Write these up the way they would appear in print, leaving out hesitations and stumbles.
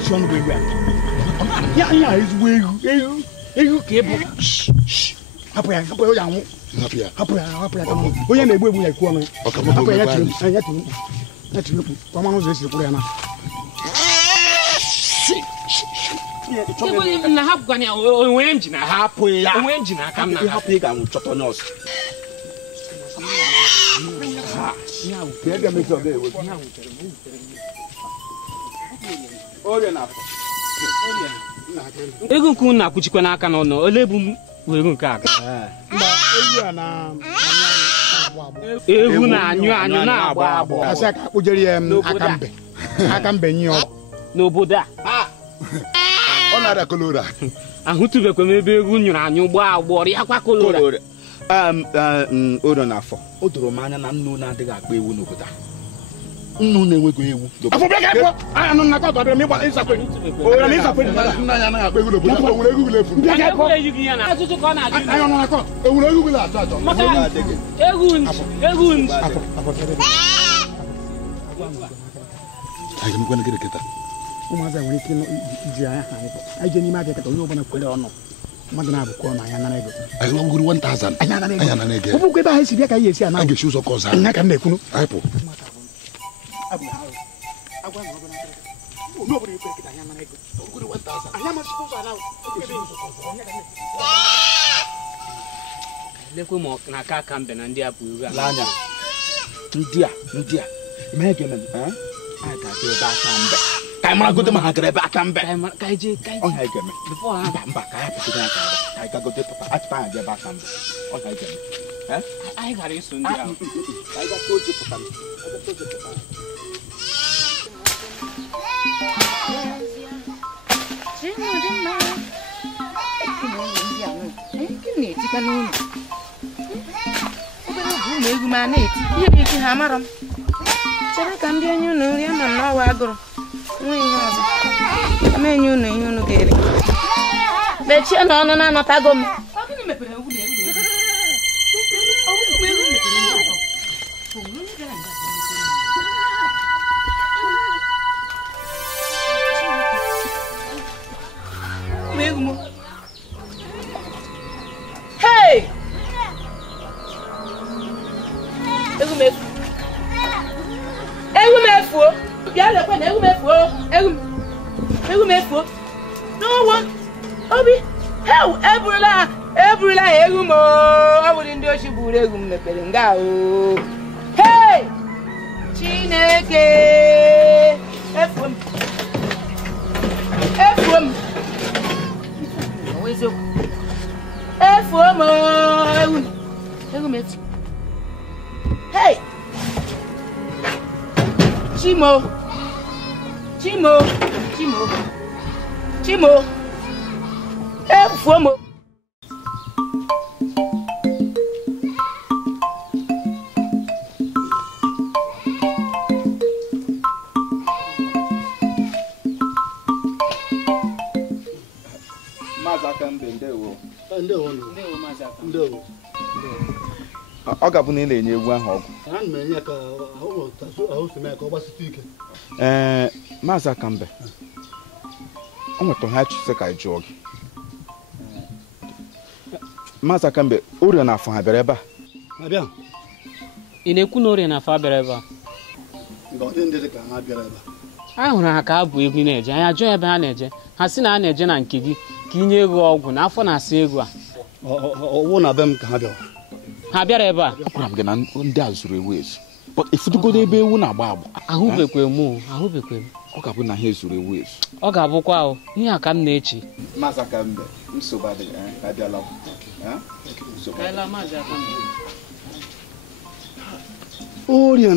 mission we we. Ya is we ke bo. Hapo ya hu. Hapo ya kama. Onye na egbu egbu ya kuo no. Hapo ya tim. Ya tim. Ya tim. Kwa manu zesi kure ya na. Na hapo kwani onwe njina hapo ya. Onwe njina ka na hapo ga mu choto nurse. Ya u ke ga me so be we. Ore na. Ego nkun na kuchikwa n'aka no olebu wego nke aka. Mba eyi na ewu na anyu na agba. Asa ka kpojeri akambe nyi o. N'obodo a. Ọ na-ada kolora. Ahụtụbekwa m ebe ewu nyụrụ anyụ gba agbọrọ ya kwa kolora. Odo n'afọ. O doro m anya na nnu na-adịghị akpa ewu n'obodo a. Nnu na-enwego ewu. Afọ bịa ka ịpụ. Anya nụ nnakọ ọdọ m ịgba ịsakwe. Ora m ịsakwe. Nna ya anaghị akpa ewu n'obodo. Afọ nwere ewu lefu. Bịa ka ịpụ. Ajụjụ ka ọ na-ajụ. Anya nụ nnakọ. Ewu ewu la atọ. Maka ewu nji. Afọ. Ai m kwene keta. Ụmụazị nwere ike iji anya ha ịkpọ. Anyị je n'ime aka keta onye ọbụla kwere ọnụ. Mmadụ na-abụkọ na anya nara ego. Anyị lọgoro 1000. Anya nara ego. Ọ bụkwa ebe anyị si bịa ka anyị esi ana. Anyị ga-esi ụzọ ka ọzọ. Anya ka m na-ekwunu. Anyị pụ. Agwa na ọbụla kere. Onye ọbụla ekwere keta anya nara ego. Lọgoro 1000. Anya masị ụzọ ala. Lekwe m na aka mbe na ndị apụ iwu a. Lanya. Ndị a. Ime ga eme, anyị ga-aga ebe aka mbe. Ka mara gote ma ha gara ebe aka mbe. Ka je Ọ ha ga-eme. before ha. Mba ka ya pụta aka. Ka anyị gagote papa. Achịpa anyị ebe aka mbe. Ọ ha ga-eme. Anyị gara iso ndị ahụ. Ka anyị ga toje pụta. Egu ma na-eti ihe dị ike ha mara m chere ka m bịa nye unu nri ama m na ọwa agụrụ nwe ihe ọzọ ama enye unu ihe unu ga-eri mechie na ọnụ na-anọtago m hey Egumefuo. Bịa lekwe na egumefuo. Egumefuo. N'ụwa. Obi. Heu, eburula egumo. Ọ bụrụ ndị ochi buru egwu m mepere nga o. Hey! Chineke. Efuo m. Efuo m. Egumefu. Hey! Chimo. Efuomo. Mazaka mbe ndewo. Ndewo mazaka. Ndewo. Ọ ga-abụ na ị na-enye ewu ahụ ọgwụ. Ana m enye ka ahụ si mee ka ọ gbasite ike. Maazị Akambe, o nwetara ha chụsị ka jụọ gị. Maazị Akambe, ọrịa na-afọ ha bịara ebe a. Abịa. Ị na-ekwu na ọrịa na-afọ bịara ebe a? Nga ọ dị ndị dị ka ha bịara ebe a. Anyị hụrụ ha ka ha bụ egwu na-eje, anyị ajụọ ebe ha na-eje. Ha sị na ha na-eje na nke gị ka inye ego ọgwụ na afọ na-asa ego a. Ọwụ na be m ka ha bịara. Ha bịara ebe a? Akwara m gị na ndị a zuru ewu ezu. Ifudugodo ebe ewu na-agba agba. Ahụbekwe m. Ọ ga-abụ na ha ezuru ewu ezu. Ọ ga-abụkwa ihe a ka m na-eche. Maazị Akambe, nsogbu adịghị abịala. Orie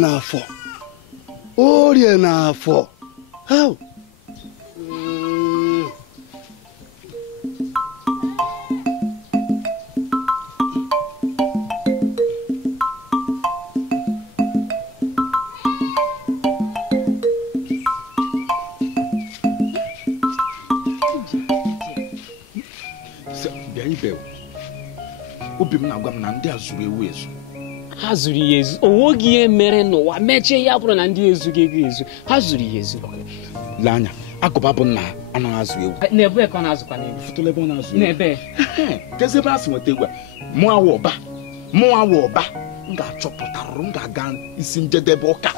n'afọ. How? Obi m na-agwa m na ndị a zuru ewu ezu. Ha zuru ya ezu. Onwe gị ihe mere n'ụwa mechie ya bụrụ na ndị ezughị ego ezu. Ha zuru ya ezu. Lee anya, agụba bụ nna anaghị azụ ewu. N'ebe ka ọ na-azụkwa n'ewu. Fụtụla ebe ọ na-azụ ewu. N'ebe. Kezi ebe a sị nweta egwu a. Mụ awa ọba m ga-achọpụtarụrụ m ga-aga isi njedebe ụka.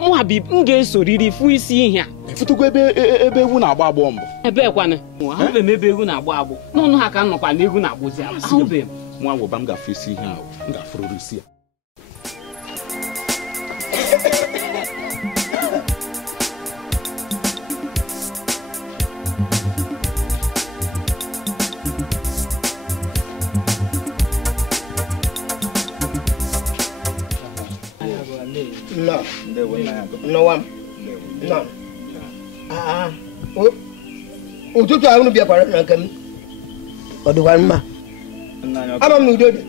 Mụ Habib m ga-esoriri fụ isi ihe a. Fụtụgo ebe ewu na-agba agbọ mbụ. Ebe kwana. Ahụbeghị m ebe egwu na-agba agbọ. N'ọnụ ha ka m nọkwa na egwu na-agbụzi agbụ. Ahụbeghị m. Mụ awa ọba m ga-afụ isi ihe ahụ. M ga-afụrụrụ isi ya. Ụtụtụ ahụ bịakwara na nke m ọ dịkwa mma ama m na udo dị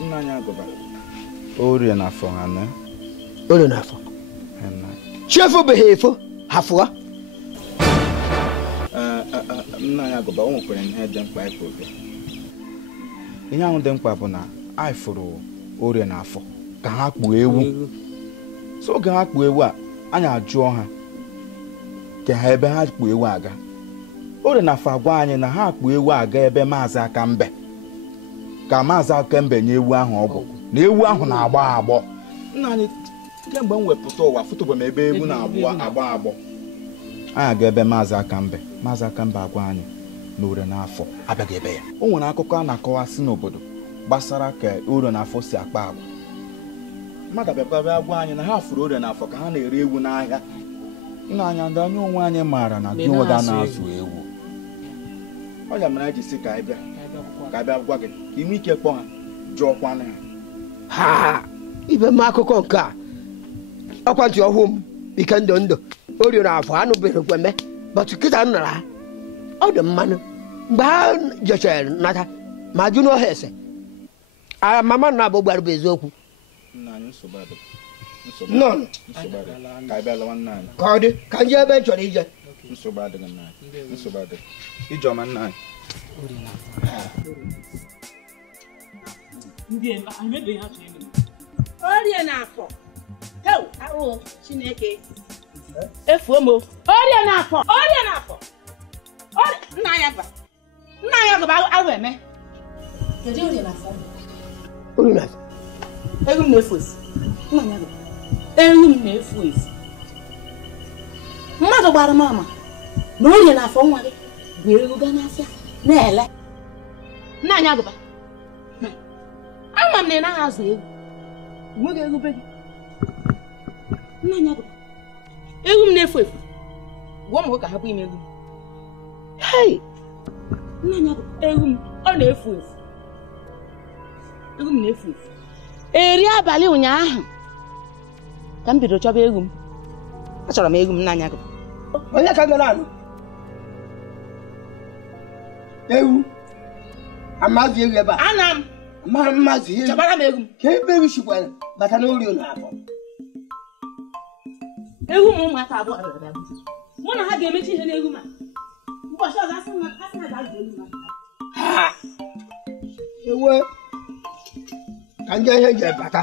nna anyị agụba orie n'afọ ha na orie n'afọ chefu beghị efo hafụa nna anyị agụba o nwekwara ihe dị mkpa ịpụ bịa ihe ahụ dị mkpa bụ na anyị fụrụ orie n'afọ ka ha kpuo ewu so oge ha kpuo ewu a anyị ajụọ ha ka ha ebe ha kpuo ewu aga orie n'afọ agwa anyị na ha kpuo ewu aga ebe maazị Akambe ka maazị Akambe nye ewu ahụ ọgwụ na ewu ahụ na-agba agbọ. Nna anyị kemgbe m wepụta ụwa fụtụgbe m ebe ewu na-agba agbọ anyị aga ebe maazị Akambe agwa anyị na orie n'afọ abịaghị ebe ya. O nwere akụkọ a na-akọwasị n'obodo gbasara ka orie n'afọ si akpa agwa. Mmadụ abịakwara agwa anyị na ha fụrụ orie n'afọ ka ha na-ere ewu n'ahịa. Nna anyị ndị anyị onwe anyị maara na gị onwe ga na-azụ ewu. Ọ ya mere anyị ji sị ka anyị bịa gwa gị ka inwe ike kpọọ ha jụọkwana ha ibe m akụkọ nke a ọkwa ntị ọhụụ m ike ndụ orie n'afọ anụbeghị kweme batụ kịta m nara ha ọ dị mmanụ mgbe ha jechara nata ma jụ n'ọha ese mama na abụ gbara bụ eziokwu nọ ka ọ dị ka nje ebe chọrọ ije Ijeọma nna anyị orie n'afọ ahụ Chineke efuo m orie n'afọ nna ya gaba ahụ eme orie n'afọ egwu m na-efu esi egwu m na-efu esi mmadụ gbara m ama na orie n'afọ nwa gị bụ egwu gaa n'afịa na-ele nna anyị agụba ama m na ị naghị azụ egwu nweghị egwu be gị nna anyị agụba egwu m na-efu efu gwọ m ka ha bụ ime egwu hei nna anyị agụba egwu m ọ na-efu efu egwu m na-efu efu eri abalị ụnyaahụ ka m bido chọba egwu m achọrọ m egwu m nna anyị agụba onye ka gara anụ ewu amazi ewu ebe a ana m amara mmazi ewu chabara m egwu m ka ebe ewu shikwara bata n'orie n'afọ egwu m ụmụaka abụọ mụ na ha ga-emechi ihe n'egwu ma ụbọchị ọzọ asị na ga-azụ egwu ma ewe ka ndị ihe nje bata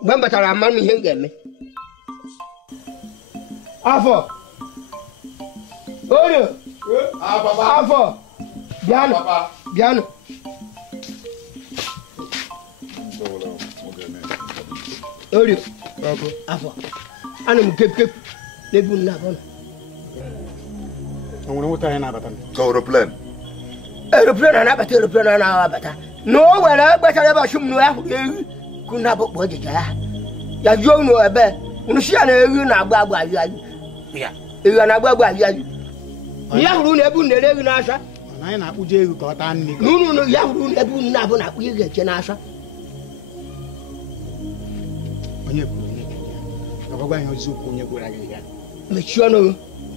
mgbe m batara ama m ihe m ga-eme afọ orie afọ bịanụ orie afọ ana m kepkep n'egwu m na-abụ O nwere moto anyị na-abata aeroplane a na-abata aeroplane a na-abata na o nwere gbachara ebe ọchụ m na ahụ ewu ku na-abụkpọ ojija ya jụọ unu ebe unu si ya na ewu na-agba agba ayụ ewu na-agba agba ayụ ya hụrụ unu ebe unu na-ere ewu n'asha anyị na-akpụje egwu ka ọ taa nri na unu ya hụrụ unu ebe unu na-abụ na-akpụ ihe ga-eche n'asha onye kwuru gwa ihe eziokwu onye gwara gị ya mechie ọnụ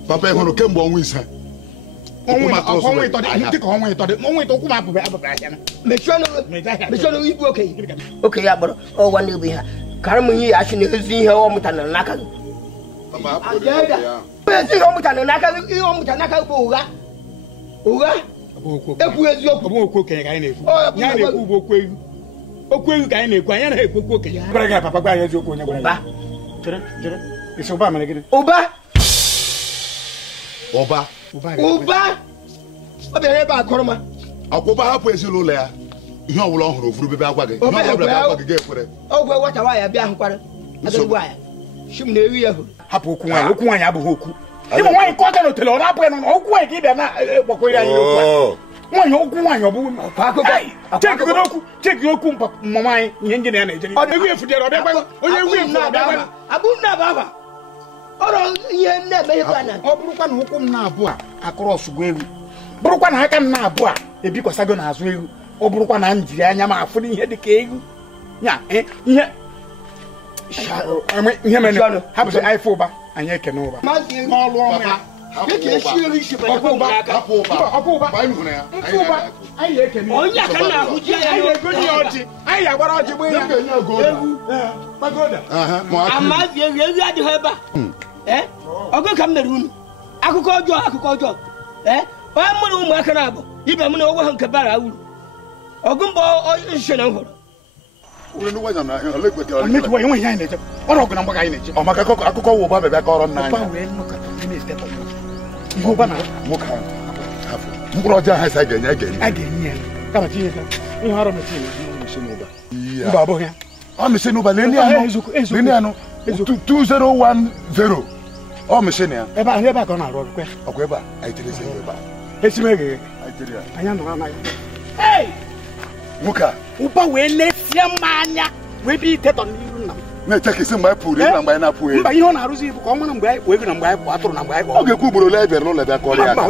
papa ị hụrụ kemgbe ọnwa ise ọnwa ịtọ ụkwụ m apụbara ahịa mechie ọnụ ibu okenye agbọrọ ọwa na-ebu ihe kara m ihe ya achị na ezi ihe ọ mụtara n'aka gị ezi ihe ọ mụtara n'aka gị ihe ọ mụtara n'aka gị bụ ụgha ekwu eziokwu ọ bụ okwu okenye ka anyị na-ekwu ya na-ekwu bụ okwu egwu ka anyị na-ekwu anyị anaghị ekwu okwu okenye gwara gị papa gwa anyị eziokwu onye gwara gị Isi ụba mere gịnị? Ụba. Ụba. Ụba. Ọ bịara ebe a kọrọma. Akwụba hapụ ezinụlọ ya. Ihe ọbụla ọ hụrụ ofuru bebe agwa gị. Ihe ọbụla bịara agwa gị ga-ekwere. Ogwe nwata nwaanyị abịa ahụkwara. Adọgbu anya. Shim na-eri ya hụ. Hapụ okwu nwaanyị abụghị okwu. Ịbụ nwaanyị ka ọ ga n'otele ọ na-apụ ya n'ụlọ okwu nwaanyị ka ị bịa na-agbakwere anyị okwu. Nwaanyị okwu nwaanyị ọ bụ cheki okwu mama anyị ihe ndị na ya na-ejere. Ewu efudere ọ bịakwa onye ewu efudere ọ bịakwa. Abụ nna baba. Ọrụ ihe na-eme ihe kana. Ọ bụrụkwa na ụkwụ m na-abụ akụrụ ọsụgụ ewu. Bụrụkwa na aka m na-abụ ebikwasago n'azụ ewu. Ọ bụrụkwa na m jiri anya m afụ ihe dị ka ewu. Ya ihe mere ha bụ ife ụba anyị ekene ụba. N'ọlụ ọma ya. Onye aka na-ahụji ya anyị agbara ọjị gbe ya amazi ewu adịghị ebe a ọgụ ka m mere unu akụkọ ọjọọ onye mụrụ ụmụaka na-abụ ibe m na onwe ha nke bara uru ọgụ mbọ nche na nhụrụ akụkọ ụba bịa kọrọ nna anyị mkpụrụ ọjọọ ha sa ga-enye ga-enye ya kama Chineke ihe ọrụ mba abụghị ya ọ mịsị n'ụba leni anụ 2010 ọ mịsị na ya ebe a ka ọ na-arụ ọrụ ọkwa ebe a anyị tirezi ebe a esi m eghe anya nọrọ anaghị nwoke a ụba wee na-esie mma anya wee bịa itetọ n'iru nna m na-echekisi mgbe anyị pụrụ na mgbe anyị na-apụ mba ihe ọ na-arụzi bụ ka ọ mara mgbe anyị ego na mgbe anyị atụrụ na mgbe anyị ọ ga-ekwu ugboro ole bịara n'ụlọ bịa kọrọ ya ka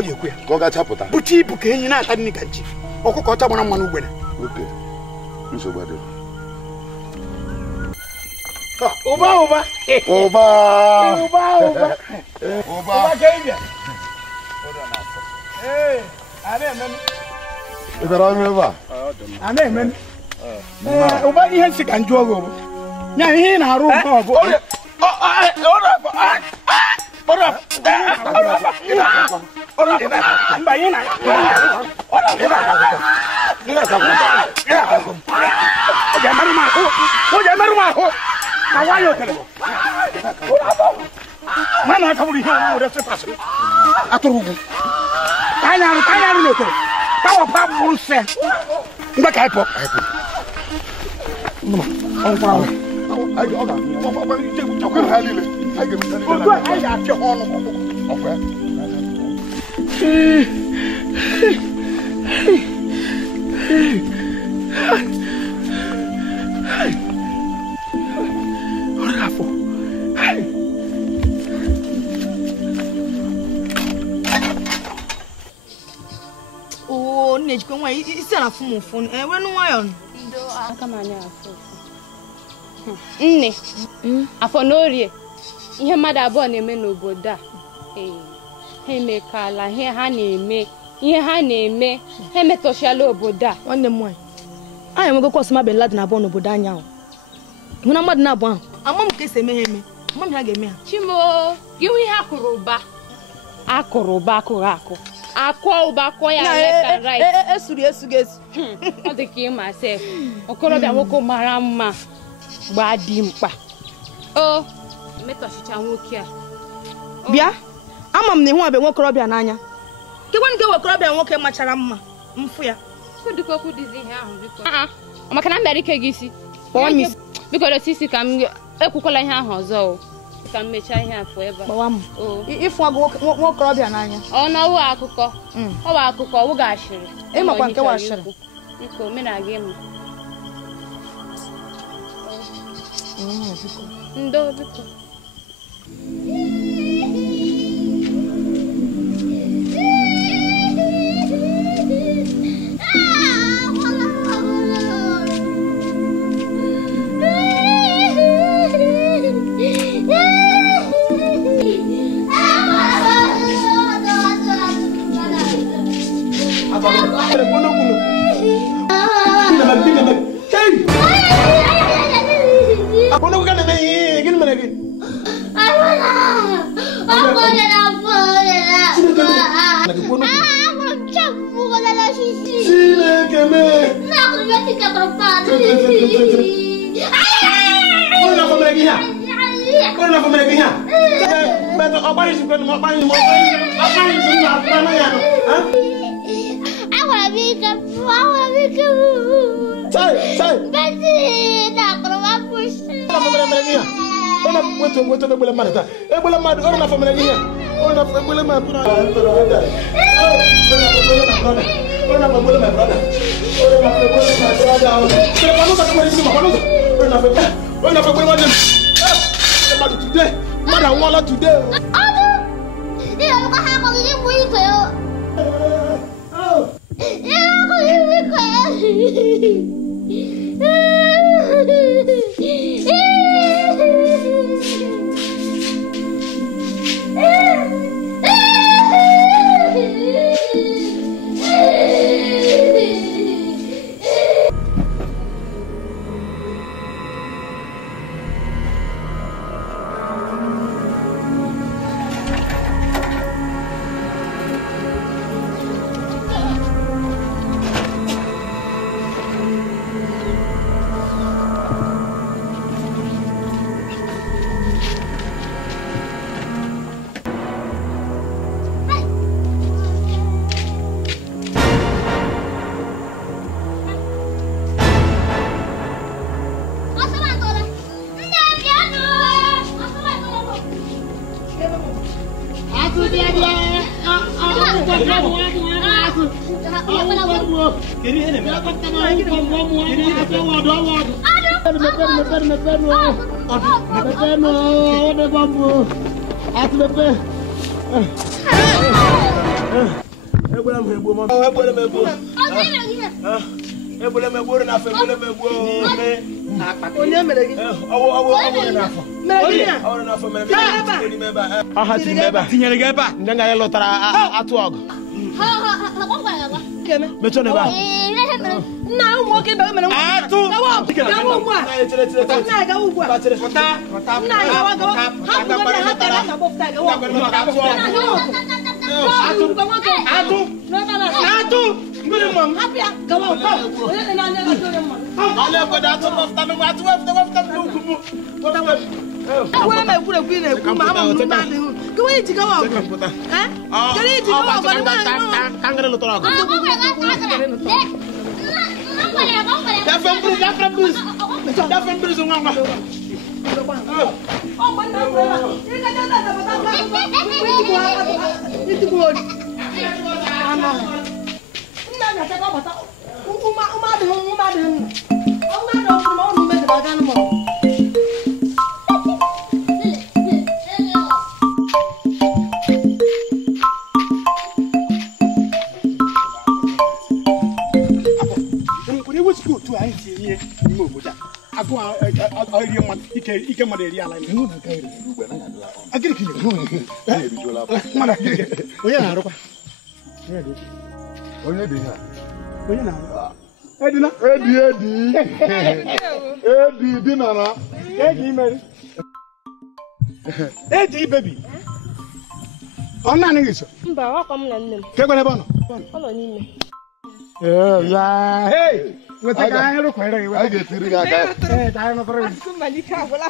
ọ ga-achapụta bụcha ibu ka enyi na-ata nri ka ji ọkụkọ ọcha gbara mmanụ ugbene nsogbu adịghị ụba ị bịara ọrụ ebe a na-eme ụba ihe nsị ka njụ oge bụ nya ihe ị na-arụ nke ọgụ mba ihe na o ji emerụ m ahụ ka nwa ya otere mana aka bụrụ ihe ọrụ were sịpasị atụrụ ugwu ka anyị arụ n'otere ka wapụ abụrụ se mgbe ka anyị pụọ Nejikwa nwa isi ala fụ m ụfụ enwe nwayọ ndo aka m anya afọ nne afọ n'orie ihe mmadụ abụọ na-eme n'obodo a ha emekala ihe ha na-eme ha emetọchiala obodo a nwanne m nwaanyị anyị enwegokwa Osama bin Laden abụọ n'obodo anyị ahụ hụ na mmadụ na-abụ ahụ ama m ka esi eme ha eme ama m ha ga-eme ha chimo gị hụ ihe akụrụ ụba akụghị akụ ụba akọ ya left right esuru ọ dị ka ịma sef okorobịa nwoke mara mma gbaa dị mkpa o metọchicha nwoke a bịa ama m na ihu abịa nwokorobịa n'anya kekwanụ ka nwokorobịa nwoke machara mma mfụ ya okwu dịzi ihe ahụ biko maka na m bịara ike gị isi biko resi isi ka m ekwukwala ihe ahụ ọzọ ka m mechaa ihe afọ ebe a ịfụ nwokorobịa n'anya ọ n'ọwụ akụkọ ọ bụ akụkọ ọ wụghị ashịrị ịmakwa nke washịrị biko omenala gị mma ndo biko na family here. But Obani is going to Obani. I want to be careful. Say. Betty, not going to push. Wait to Ebola Marta. Ebola Mad, or not family here. Or not Ebola my brother. Or not Ebola my brother. Or not Ebola my brother. Today, Mother Walla today. Eddie baby. On na ngi so. Mba wa kom na nnem. Ke gwana bono. Ono n'ime. Ya, hey. Weta ka anyị rụkwa ere iwe. I get three guys. Taa no fere. Malika agwala.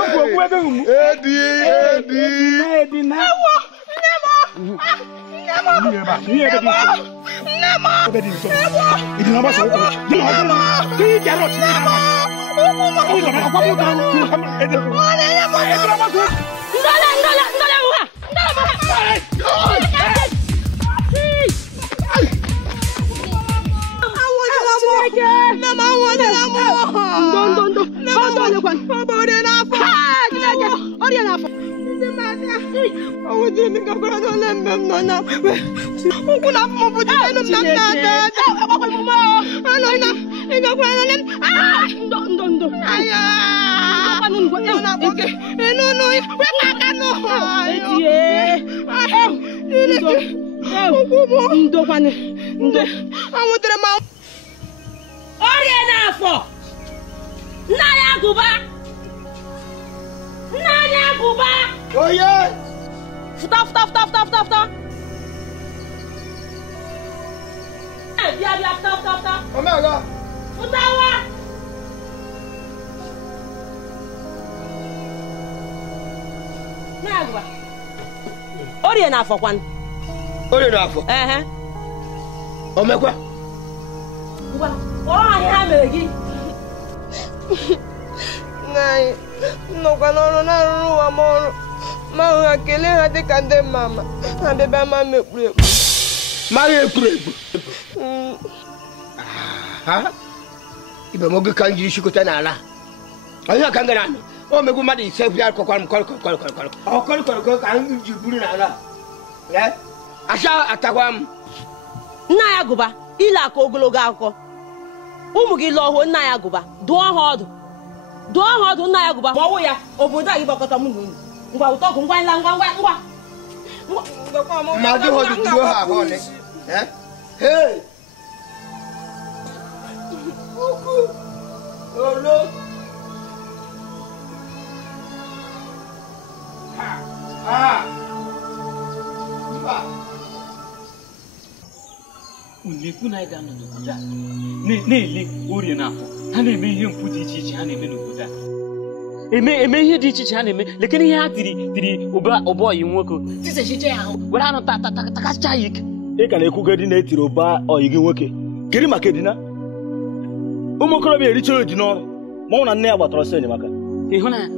Ogwu ebe mu. Eddie na. Ewo, nnemo. Oh yeah. Futa. Dia, futa. Omega. Futa wa. Orie na afọ kwan. Orie na afọ. Omekwa. Ngwa, kpọrọ anyị ha mere gị. Nai, nnọkwa n'ọrụ na-arụrụ ụwa m ọrụ. Ma ha kelee ha dịka ndị mama. Ha bịaba ma mekpuru ekpu. Mara ekpuru ekpu. Ha? Ibe mo ka nji shikota n'ala. Onye ka ngara anụ. O megwu mmadụ ise bịa kọkwara m kọrọ. Ọ kọrọ ka m ji buru n'ala. Asha atakwa m. Nna ya gụba ile aka ogologo akụkọ. Ụmụ gị lụọ hụ nna ya gụba dụọ ha ọdụ. Dụọ ha ọdụ nna ya gụba ma ọwụ ya obodo a gị gbakọta mụ na unu. Ngwa ụtọ ọgụ ngwa nla ngwa. Ma dị hodu dụọ ha ahụ ọnị. Hey! Uku! Olo! Unekwu na ịga n'obodo a na-ele orie n'afọ ha na-eme ihe mpụ dị iche iche ha na-eme n'obodo a eme ihe dị iche iche ha na-eme lekere ihe ha tiri ọbọyị nwoke tisechiche ya ahụ were anụ takasịcha ya ike ị ka na-ekwugodi na etiri ụba ọyị gị nwoke kiri maka edina ụmụ okorobịa erichara odi n'ọrụ ma ọ na nne ya gbatara ọsọ enyemaka ịhụnanya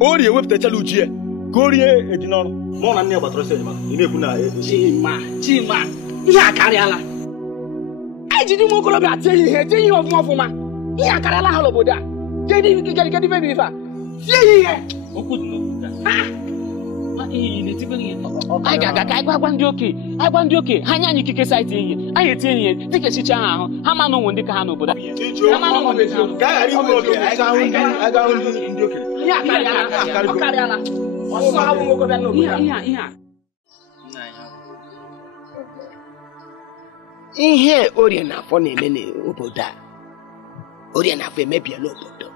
orie wepụtachala uchi ya ka o rie edi n'ọrụ ma ọ na nne ya gbatara ọsọ enyemaka ị na-ekwu na Chima ihe akarịala anyị jiri ụmụ okorobịa tie ihe ọfụma ihe akarịala ha n'obodo a kedụ ife ife a tie ihe okwu dị n'obodo anyị ga-aga ka anyị gwa ndị oke ha nye anyị ikike sa iti ihe anyị etinye ihe dịka echiche ha ahụ ha ma n'onwe ndị ka ha n'obodo ihe orie na afọ na-eme n'obodo a orie na afọ emebiela obodo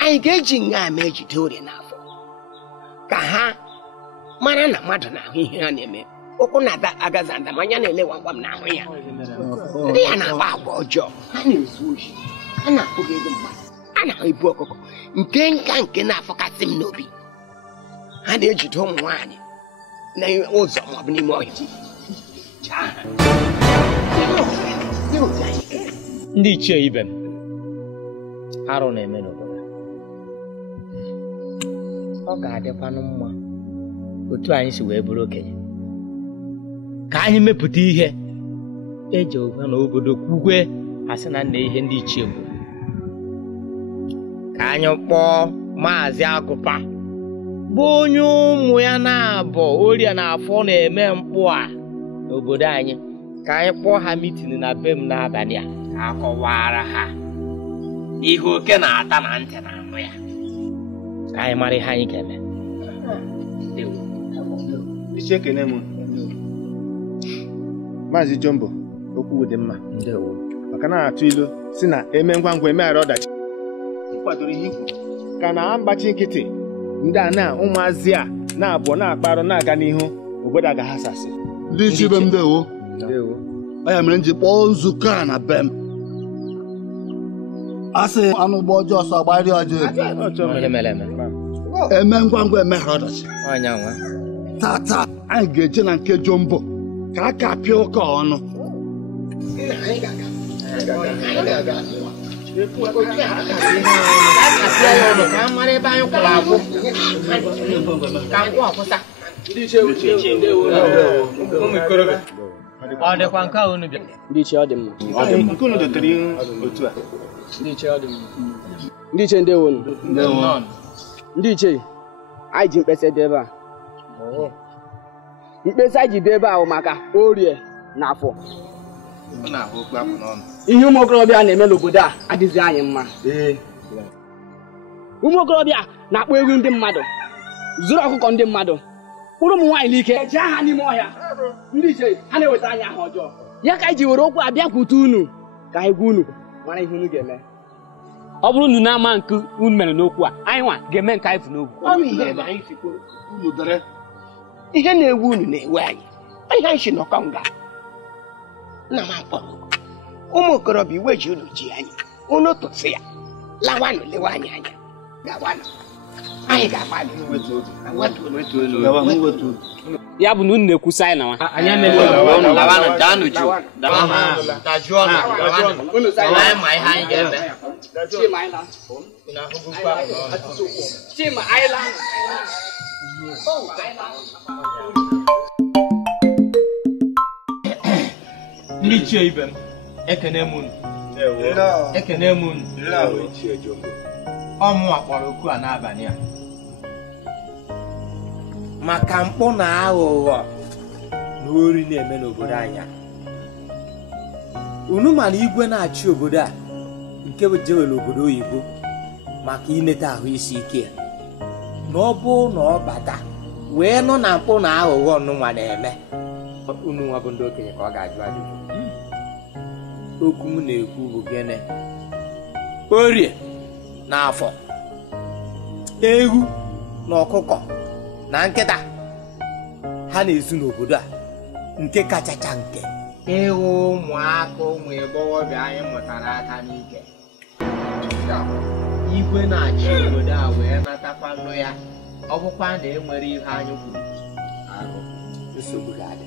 anyị ga-eji nga ama ejide orie na afọ ka ha mara na mmadụ na-ahụ ihe ha na-eme ụkwụ na-agaza ndamanya na-elewa ngwa m n'ahụ ya ndị ya na-agba agwa ọjọọ ha na-ezu ohi ha na-akpụga ego mmadụ a na-ahụ ibu ọkụkọ nke na-afọkasị m n'obi ha na-ejide ụmụ nwaanyị na ụzọ maọbụ n'ime ọhịa ndị ichie ibe m arụ na-eme n'obodo ọ ga-adịkwanụ mma otu anyị si wee bụrụ okenye ka anyị mepụta ihe eji ụba n'obodo kwugwe asị na nna ihe ndị ichie bụ ka anyị kpọọ maazị Agụpa bụ onye ụmụ ya na-abụ orie na afọ na-eme mpụ a n'obodo anyị ka anyị kpọọ ha mitin na be m n'abalị a ka akọwara ha ihe oke na-ata na ntị na anụ ya ka anyị mara ihe anyị ga-eme. Isi ekene m Maazị Jombo okwu dị mma maka na-atụ ilu si na eme ngwa ngwa emeghara ọdachi kwadoro ihe ikwu ka na mgbachi nkịtị ndị a na ụmụazị a na-abụọ na-akparụ na-aga n'ihu obodo agaghasasị. Ndị ichie be m ndewo ọ ya mere m ji kpọọ nzukọ a na be m asị anụ ụgbọ ọjọọ ọsọ gbari ọjọọ eme ngwa ngwa emeghara ọdachi tata anyị ga-eje na nke Jombo ka a ka pịa ụka ọnụ ọ dịkwa nke unu bịa ndị ichie ọ dị mma nke unu dotere ihe otu a ndị ichie ọ dị mma ndị ichie ndewo ndị ichie anyị ji mkpesa dị ebe a mkpesa anyị ji dị ebe ahụ maka orie na afọ ihe ụmụ okorobịa na-eme n'obodo a adịghị anyị mma ụmụ okorobịa na-akpọ egwu ndị mmadụ zuru ọkụkọ ndị mmadụ kpụrụ ụmụ nwaanyị n'ike jee ha n'ime ọhịa ndị ichie ha na-eweta anyị aha ọjọọ ya ka anyị ji were okwu abịakwute unu ka anyị gwa unu mara ihe unu ga-eme ọ bụrụ unu na-ama nke unu mere n'okwu a anyị nwa ga-eme nke anyị fụ n'okwu ihe na-ewu unu na-ewe anyị ihe anyị si n'ọkọ nga nna m akpọrọ ụmụ okorobịa iwe ji unu ji anyị unu tụsị ya lawanụ lewe anyị anya gawanụ Anyị ga-agba gị wetu ya bụ na unu na-ekwusa anyị nawa anya mele dawana danu ju dawana dajuona unu sai anyị ma ihe anyị ga-eme chima anyị la na hugukwa chima anyị la ndị ichie ibe m ekene m unu ọmụ akpọrọ okwu a n'abalị a maka mpụ na aghụghọ na ori na-eme n'obodo anyị. Unu ma na igwe na-achị obodo a nke jewere obodo oyibo maka ineta ahụ isi ike na ọ bụ na ọ bata wee nọ na mpụ na aghụghọ nwa na-eme. Unu nwa bụ ndị okenye ka ọ ga-ajụ ajụjụ. Okwu m na-ekwu bụ gịnị? Orie na afọ, ewu na ọkụkọ na nkịta ha na-ezu n'obodo a nke kachacha nke ịhụ ụmụaka ụmụ agbọghọbịa anyị mụtara aka n'ike. Igwe na-achị obodo a wee natakwa nụ ya ọ bụkwa na enwere ihe anyị kwuru arụ nsogbu ga-adị.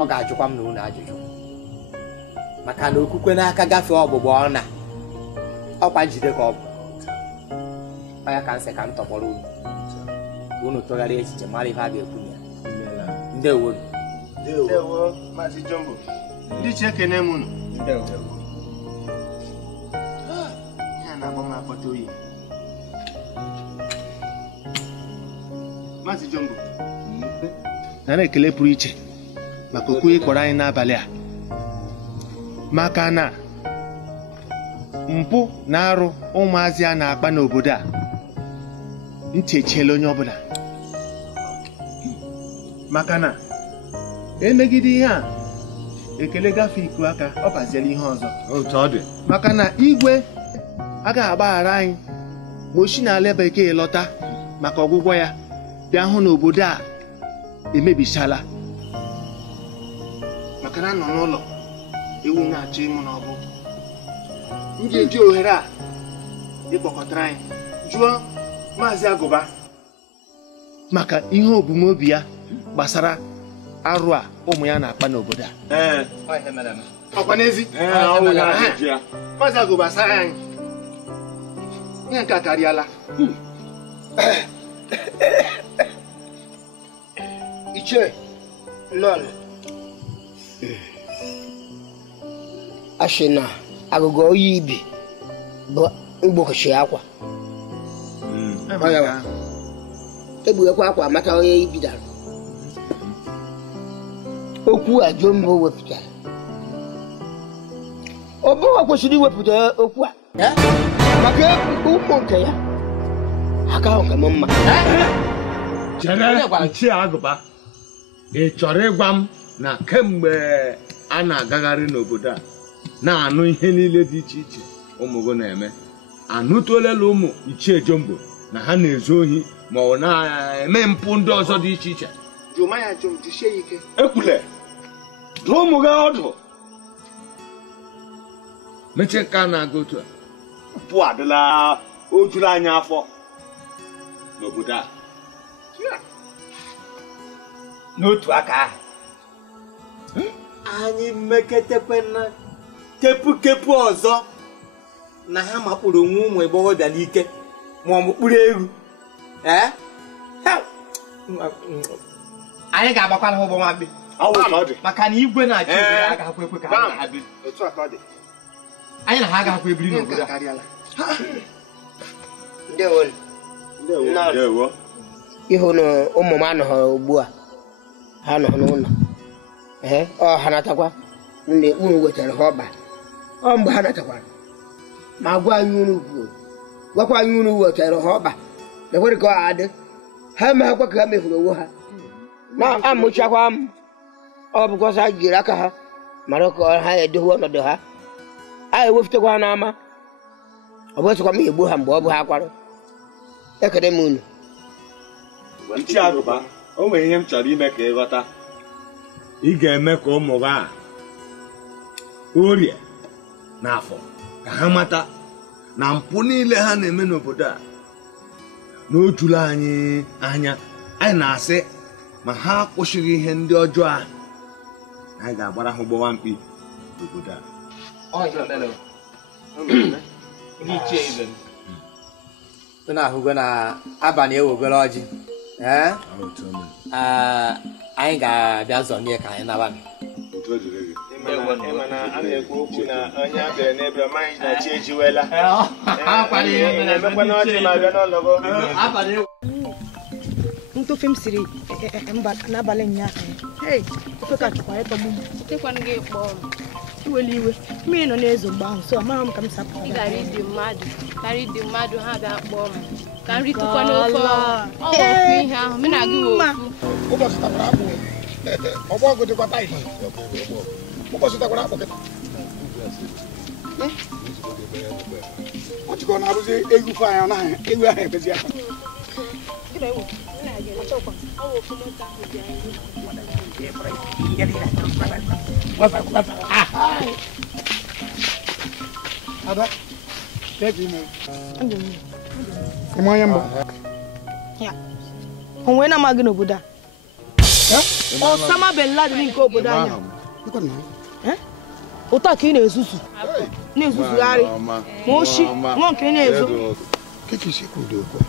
Ọ ga-ajụkwa m na unu ajụjụ maka na okwukwe n'aka gafee ọgbụgba ọna ọkwa njide ka ọ bụ ọ ya ka nsị ka m tọgbọrọ unu tụgharịa echiche mara ihe a ga-ekwu ya. Ndewo Maazị Jumbo, ndị iche ekene m unu. Ya na-agba m akpọta oyi. Maazị Jumbo, nara ekele pụrụ iche maka okwu ị kpọrọ anyị n'abalị a, maka na mpụ na arụ ụmụazị a na-akpa n'obodo a ntị echiela onye ọbụla, maka na emegide ihe a ekele gafee iko aka ọ baziela ihe ọzọ. Otu ọ dị maka na igwe agaghị agbaghara anyị ma Oshi na ala bekee lọta maka ọgwụgwọ ya bịa hụ na obodo a emebichala, maka na nọ n'ụlọ ewu na-achọ ịmụ n'ọbụ. M ga-eji ohere a ịkpọkọtara anyị jụọ Maazị Agụba maka ihe obumobi ya gbasara arụ a ụmụ ya na-akpa n'obodo a. Ọkwa n'ezi Maazị Agụba sara anyị ihe nke a karịala. Iche lọl ashina agụgụ oyi ibi bụ mgbokochi akwa egbugekwa akwa maka onye ibidara. Okwu a Jumbo wepụtara ọ bụghị kwesịrị iwepụta okwu a maka ụmụ nke ya aka ahụ ka m mma. Chere Ichie Agụba, ị chọrọ ịgwa m na kemgbe a na-agagharị n'obodo a na-anụ ihe niile dị iche iche ụmụ gị na-eme, anụtụolela ụmụ Ichie Jumbo na ha na-ezu ohi ma ọ na-eme mpụ ndị ọzọ dị iche iche? Ekwule dụọ ụmụ gị ọdụ mechie nke a na-aga otu a. Mpụ adịla o juru anyị afọ n'obodo a. N'otu aka ahụ anyị mmeketekwana kepu ọzọ na ha makpụrụ onwe ụmụ agbọghọbịa n'ike ma ọ mụkpụrụ egwu anyị ga-agbakwala ha ụgbọ nwakpe maka na igwe na-achị obodo agaghịkwa ekwe ka ha bi. Anyị na ha agaghịkwa ebiri n'obodo a. Ịhụ na ụmụ m anọghị ugbu a, ha nọ n'ụlọ ọ ha natakwa nne unu wetara ha ọba ọ mgbe ha natakwara ma gwa anyị unu kwuo gwakwa anyị unu wetara ha ọba ekwere ka ọ adị ha ma akwa ka ha mefuru onwe ha na-amụchakwa m ọ bụkwasa ha jiri aka ha mara ka ha edowe ọnọdụ ha a ewefutakwa n'ama ọ bụsịkwa m egbu ha mgbe ọ bụ ha kwarụ. Ekele m unu. Ichie Agụba, o nwere ihe m chọrọ ime ka ị ghọta. Ị ga-eme ka ụmụ gị a Orie na Afọ ka ha mata na mpụ niile ha na-eme n'obodo a na o juru anyị anya anyị na-asị ma ha kwụsịghị ihe ndị ọjọọ a anyị ga-agbara ha ụgbọwa mkpi n'obodo a na-ahụgo na abalị ewegoro ọjị anyị ga-abịa zọnie ka anyị naba a na-ekwu okwu na onye abịara n'ebe ọmaghị na chi ejiwela ntụfe m siri n'abalị ụnyaahụ ofe ka chụkwara ịtọgbu m iwele iwe mmiri nọ n'ezo mgbe ahụ so amaghị m ka m sapụ karị dị mmadụ ha ga-akpọ m ka nri tụkwa n'ofe ihe ahụ m na-agị ụbọchị takwara akpụ ọgbọ ọgụ dịkwa taịt ụbọchị takwara akpụ kịta ọ chịkọ na-arụzi egwu fe anya na egwu ahụ ebezi aka Ada, Emanya mba. Ya. Onwe na magị n'obodo a. Osama bin Laden nke obodo anya. Ụtọ ka ị na-ezuzu. Na-ezuzugharị. Ma Oshi, nwa nke na-ezo. Keke isi kwudo okwu.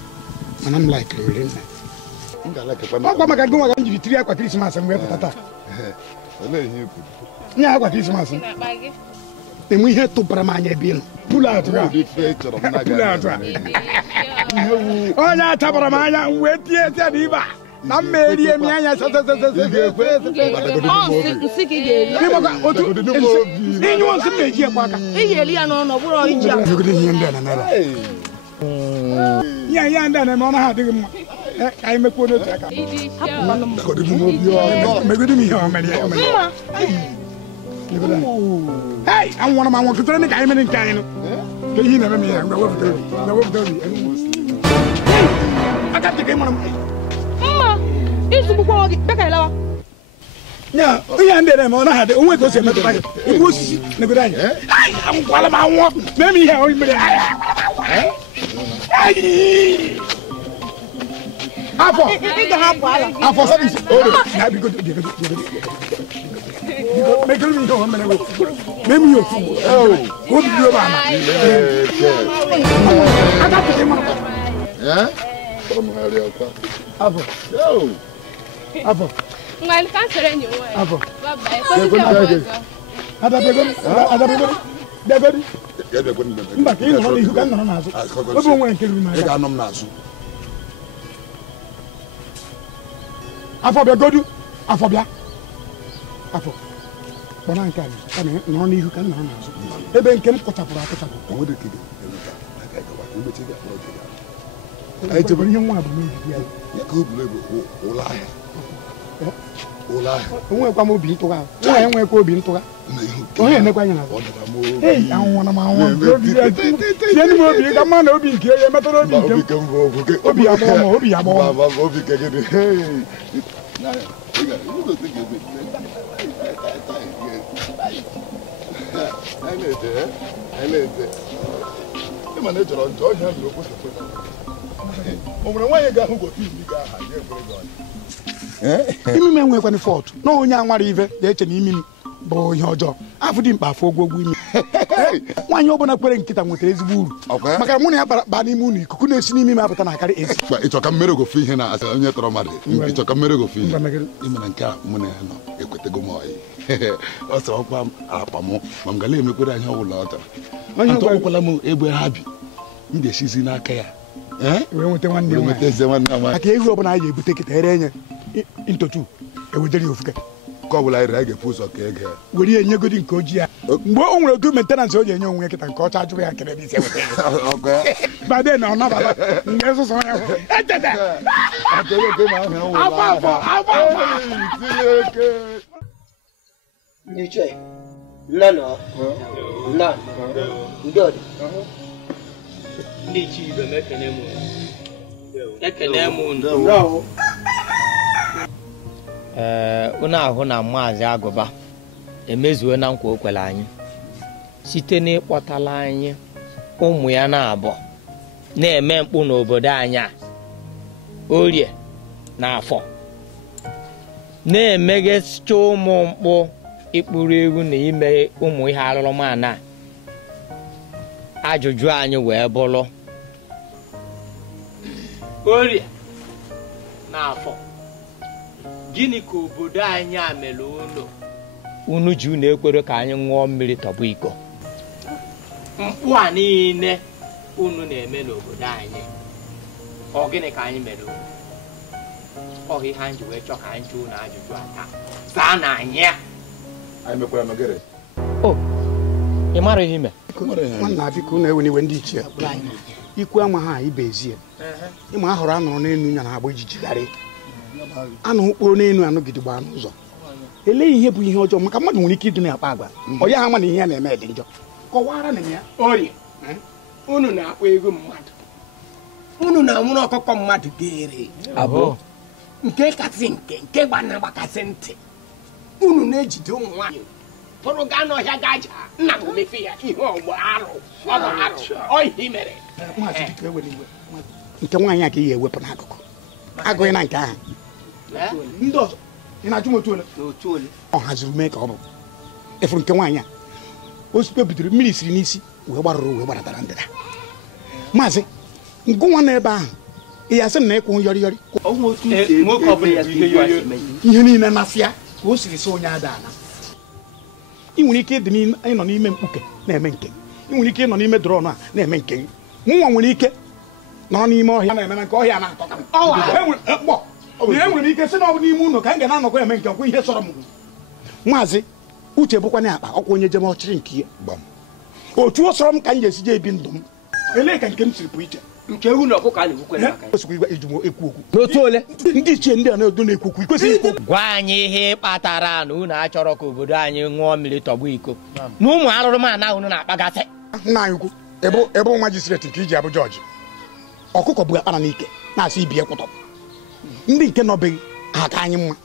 Mana m like rere nna. Ọkwa maka gị nwa ka m jiri tiri akwa Krismas mgbe pụta taa. Nye akwa Krismas m. Enwe ihe tụpara m anya ebe ị nọ. Pụlụ atụ a. Onye atabara m anya wee tie n'ibe a. Na m erie m anya ịnyụ nsị m na-eji ekwe aka. Ị ga-eri ya n'ọnụ ọ bụrụ iji a. Ihe ya ndị a na-eme ọ naghị adịghị mma. Ka anyị mekwuo n'otu aka. Megodi m ihe ọ mere ya. Hey, I want my one to turn the guy in Kano. Can you never me? I'm going to do I got the game on. Mama, it's the book. Yeah, we ended them on. I had only to say, it was the good idea. I'm one of my one. Maybe how you Make me go. Maybe you go to your mama. I got the game on. Yeah? Avo. Avo. Ngal cancer in you. Avo. Afọ bana nke anyị kama nọ n'ihu ka nna na-azụ ebe nke m kọchapụrụ akọchapụ anyị chebere ihe nwa bụ n'obi ya ka o buru ebe ụlọ ahịa onwekwa m obi ntụgha nwa ya nwekwa obi ntụgha onye emekwa anya n'azụ ei anwụọna m anwụ tienụ m obi ka mma na obi nke ya emetụrụ obi nke m obi agbọọ ma obi agbọọ imi m enwekwana fọtụ na onye anwara ive ga-eche na imi m bụ ihe ọjọọ afọ dị mkpa afọ ogwogwo imi nwaanyị ọbụla kwere nkịta nwetara ezigbo uru maka mụ na ya baa n'ime ụlọ ikuku na-esi n'ime m apụta na-akarị ezi ịchọ ka mmere gofe ihe na onye tọrọ mmadụ ịchọ ka mmere gofe ihe imere nke a mụ na ya nọ ekwetego m ọyị ọ sọ ọkwa m akpa m ma m gala emekwere anya ọbụla ọ tara atọkwala m ebe ha bi m ga-esizi n'aka ya wee nweta nwanne maka ehi ọbụla anyị ga-ebute kịta ere enye ntotu ewedere ya ofuke ka ọbụla anyị ga-efu ụzọ ka ego were ihe nyegodi nke ojii ya mgbe o nwere otu mentenans o ji enye onwe kịta nke ọcha jụrụ ya kere n'isi bade na ọ nabata mgbe ịsụsọ ya echeta ndị chee nna nọ nna ndị ọdị ndị chi ibe m ekene m unu ahụ na Maazị Agụba emezuo na nkwa o kwere anyị site n'ịkpọtala anyị ụmụ ya na-abụ na-eme mkpu n'obodo anyị Orie na Afọ na-emeghesicha ụmụ mkpụ ikpuru ewu na ime ụmụ ihe arụrụmana. Ajụjụ anyị wee bụrụ Orie na Afọ, gịnị ka obodo anyị a mere unu ji unu ekwere ka anyị ṅụọ mmiri tọgbọ iko? Mkpụ a niile unu na-eme n'obodo anyị, ọ gịnị ka anyị mere unu? Ọ ihe anyị ji wee chọọ ka anyị jụọ unu ajụjụ a taa. Zaa na anyị ya. Anyị mekwara nọgere. Ị mara ihe ime? Nwanna biko unu ewe n'iwe ndị ichie. Ikwu amaghị anyị bụ ezie. Ịma ahụrụ anụrụ n'elu ya na-agba ijijigharị. Anụ kpoo n'elu anụgide gbaa n'ụzọ. Elee ihe bụ ihe ọjọọ maka mmadụ nwere ike ịdị na-akpa agwa. Ọ ya ha ma na ihe ya na-eme dị njọ. Kọwara na ya. Orie, unu na-akpọ ego mmadụ. Unu na-anwụrụ ọkụkọ mmadụ dere. Abụ. Nke kasị nke gbakasị ntị. Unu na-ejide ụmụ nwaanyị. Pụrụ gaa n'ọhịa gaja. Nna m mefe ya ihe ọgbọ arụ. Ọ bụ arụ. Ọ ihe mere. Nke nwaanyị a ka ị ga-ewepụ n'akụkụ. Agụghị na nke ahụ. Ndị ọzọ ị na-ajụ m otu ole? Ọ haziri mee ka ọ bụ. Efuru nke nwaanyị a. Osipe bidoro mmiri siri n'isi wee gbarụrụ wee gbaratara ndịda. Maazị ngụnwa n'ebe ahụ ị ya sị na ịkwụ yọrịyọrị ihe niile nasị ya ka o siri sị onye ada ana. Ị nwere ike ịnọ n'ime mkpuke na-eme nke, ị nwere ike ịnọ n'ime drọn a na-eme nke, mụnwa nwere ike nọ n'ime ọhịa na-eme nke ọhịa na-atọ ka enwere m ike sị na ọ bụ n'ime ụlọ ka m ga na-anọkọ eme nke nkwa ihe sọrọ m. Maazị Uche bụkwa na akpa ọkwa onye jem ọchịrị nke ya otu ọ sọrọ m ka m ga-esi je ebi ndụ m. Elee ka nke m siri pụ iche nke ewu na ọkụkọ a na-ekwukwe n'aka esikwa ijumo ekwu okwu n'otu ole ndị ichie ndị a na-edo na-ekwu okwu ikwesịrị ikwu okwu. Gwa anyị ihe kpatara na unu achọrọ ka obodo anyị ṅụọ mmiri tọgbọ iko na ụmụ arụrụmana unu na-akpagasị. Nna anyị ukwu ebe majistreti nke iji abụ jọji ọkụkọ bụ akpara n'ike na-asị ibi ekwụtọ. Ndị nke nọbeghị ha ka anyị mma,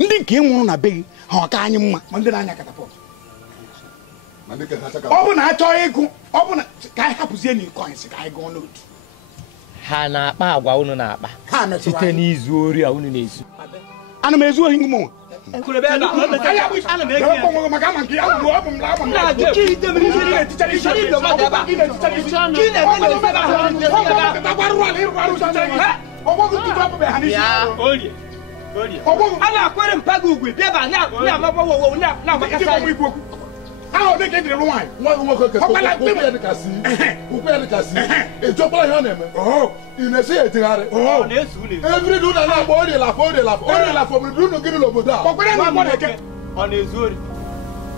ndị nke nwụrụ na beghị ha ka anyị mma. Ma ndị na-anya katapọtụ ọ bụ na achọghị ịgụ ọ bụ na ka anyị hapụzie n'ikoins ka anyị gụọ n'otu. Ha na-akpa agwa unu na-akpa site n'izu ori a unu na-ezu. Ana m ezu ohi ngụmụnwa a na-akwere mpaga ugwe bịa ba na-amagbawo na-amakasa ahụ dị ka edere nwaanyị nwa nwoke ụkwụ ya dịkasị ejọkwala ihe ọ na-eme ị na-esi ya etigharị evri dị ụlọ na-agba orie lafọ obodo unu gịnị n'obodo a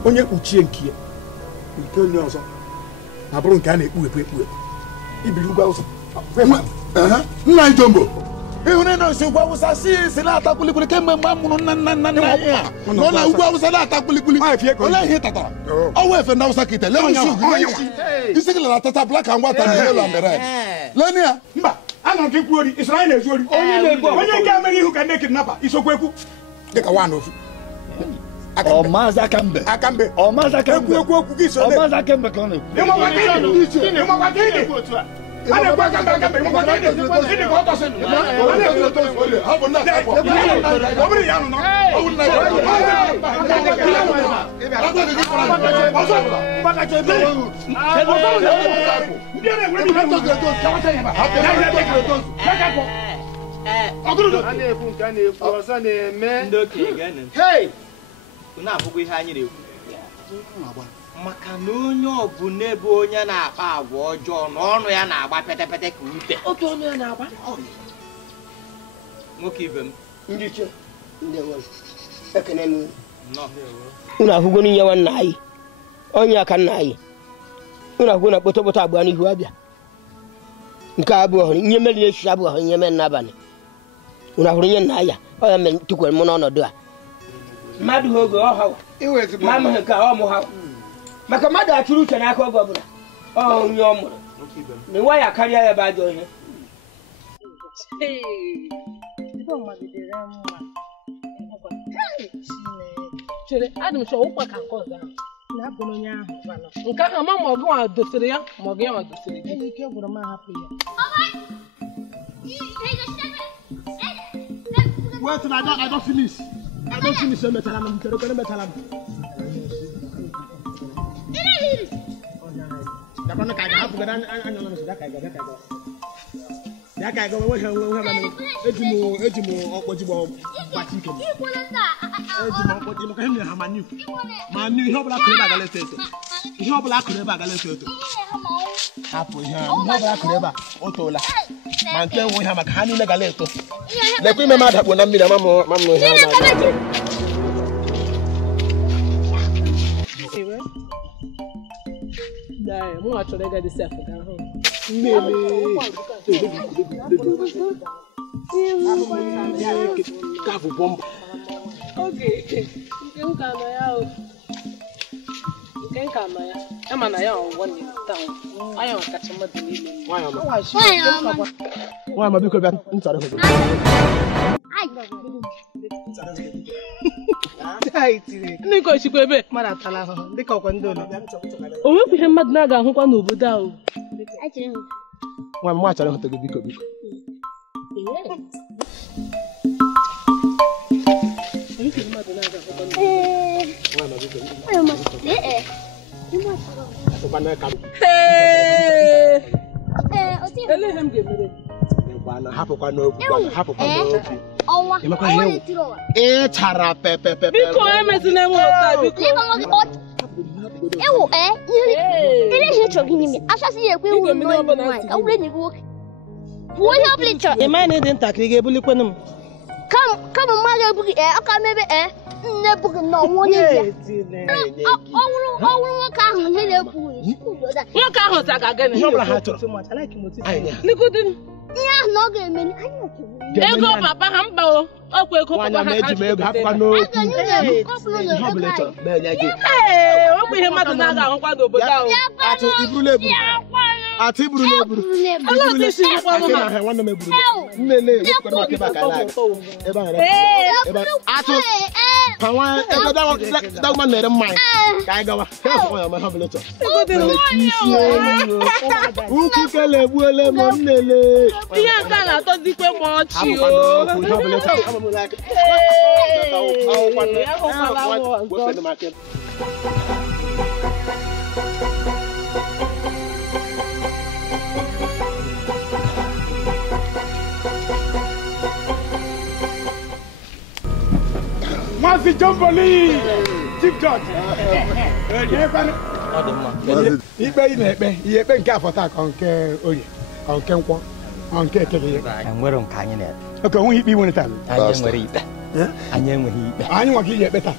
onye kpuchie nke ya nke onye ọzọ na bụrụ nke a na-ekpu ekpu ibiri ugwu awụsa. Nna anyị Jombo ịhụrụ na osi ugwu awụsa si na-ata kwilikwili kemgbe mgbe a mụrụ nna ya nọ na ugwu awụsa na-ata kwilikwili. Olee ihe tatara ọnwa efe ndị awụsa ka ite lee isi gị lara tata black and white and yellow and red. Leni ya mba anọ nke ikwu ori isoro anyị na-ezu ori onye nke ameghị ihu ka ndị kidnapa isokwu ekwu dịka nwa n'ofu. Ọmazi Akambe ekwu okwu gị so na-abụghị ihe anyị na-ekwu maka na onye ọbụla ebe onye na-akpa agwa ọjọọ na ọnụ ya na-agba petepete ka ute. Otu ọnụ ya na-agba nwoke ibe m ndị iche ndị nwere ekene m unu ahụgo n'ihe nwanne anyị onye aka nna anyị unu ahụgo na kpotokpoto agba n'ihu abịa nke abụọ ọhụrụ ihe mere na-echichi abụọ ọhụrụ ihe mere n'abalị unu ahụrụ ihe nna ya ọ ya mere tụkwere m n'ọnọdụ a mmadụ oge ọ hawa ma m nke ọ mụ ha maka mmadụ achụrụ uche n'aka oge ọbụla onye ọ mụrụ na nwa ya karịa ya bụ ajọ ihe. Adị m chọọ ụkwa ka nke ọzọ na-abụ onye ahụ nke ahụ ama ma ọ gị nwa dosiri ya ma ọ gị nwa dosiri gị ike gwụrụ m ahapụ ya. Wait till I don't finish. I don't finish the metal. Mazi Jamboli, TikTok. Ibe nke afọta ka nke orie, ka nke nkwọ, ka nke ekele. Enwere nke anyị na. Oke onwe ikpe nwere taa. Anyị nwere ikpe. Anyị enweghị ikpe. Anyị nwa ka ihe ekpe taa.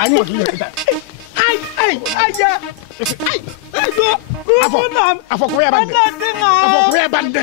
Anyị nwa ka ihe ekpe taa. Afọ ya bande. Afọ ya bande.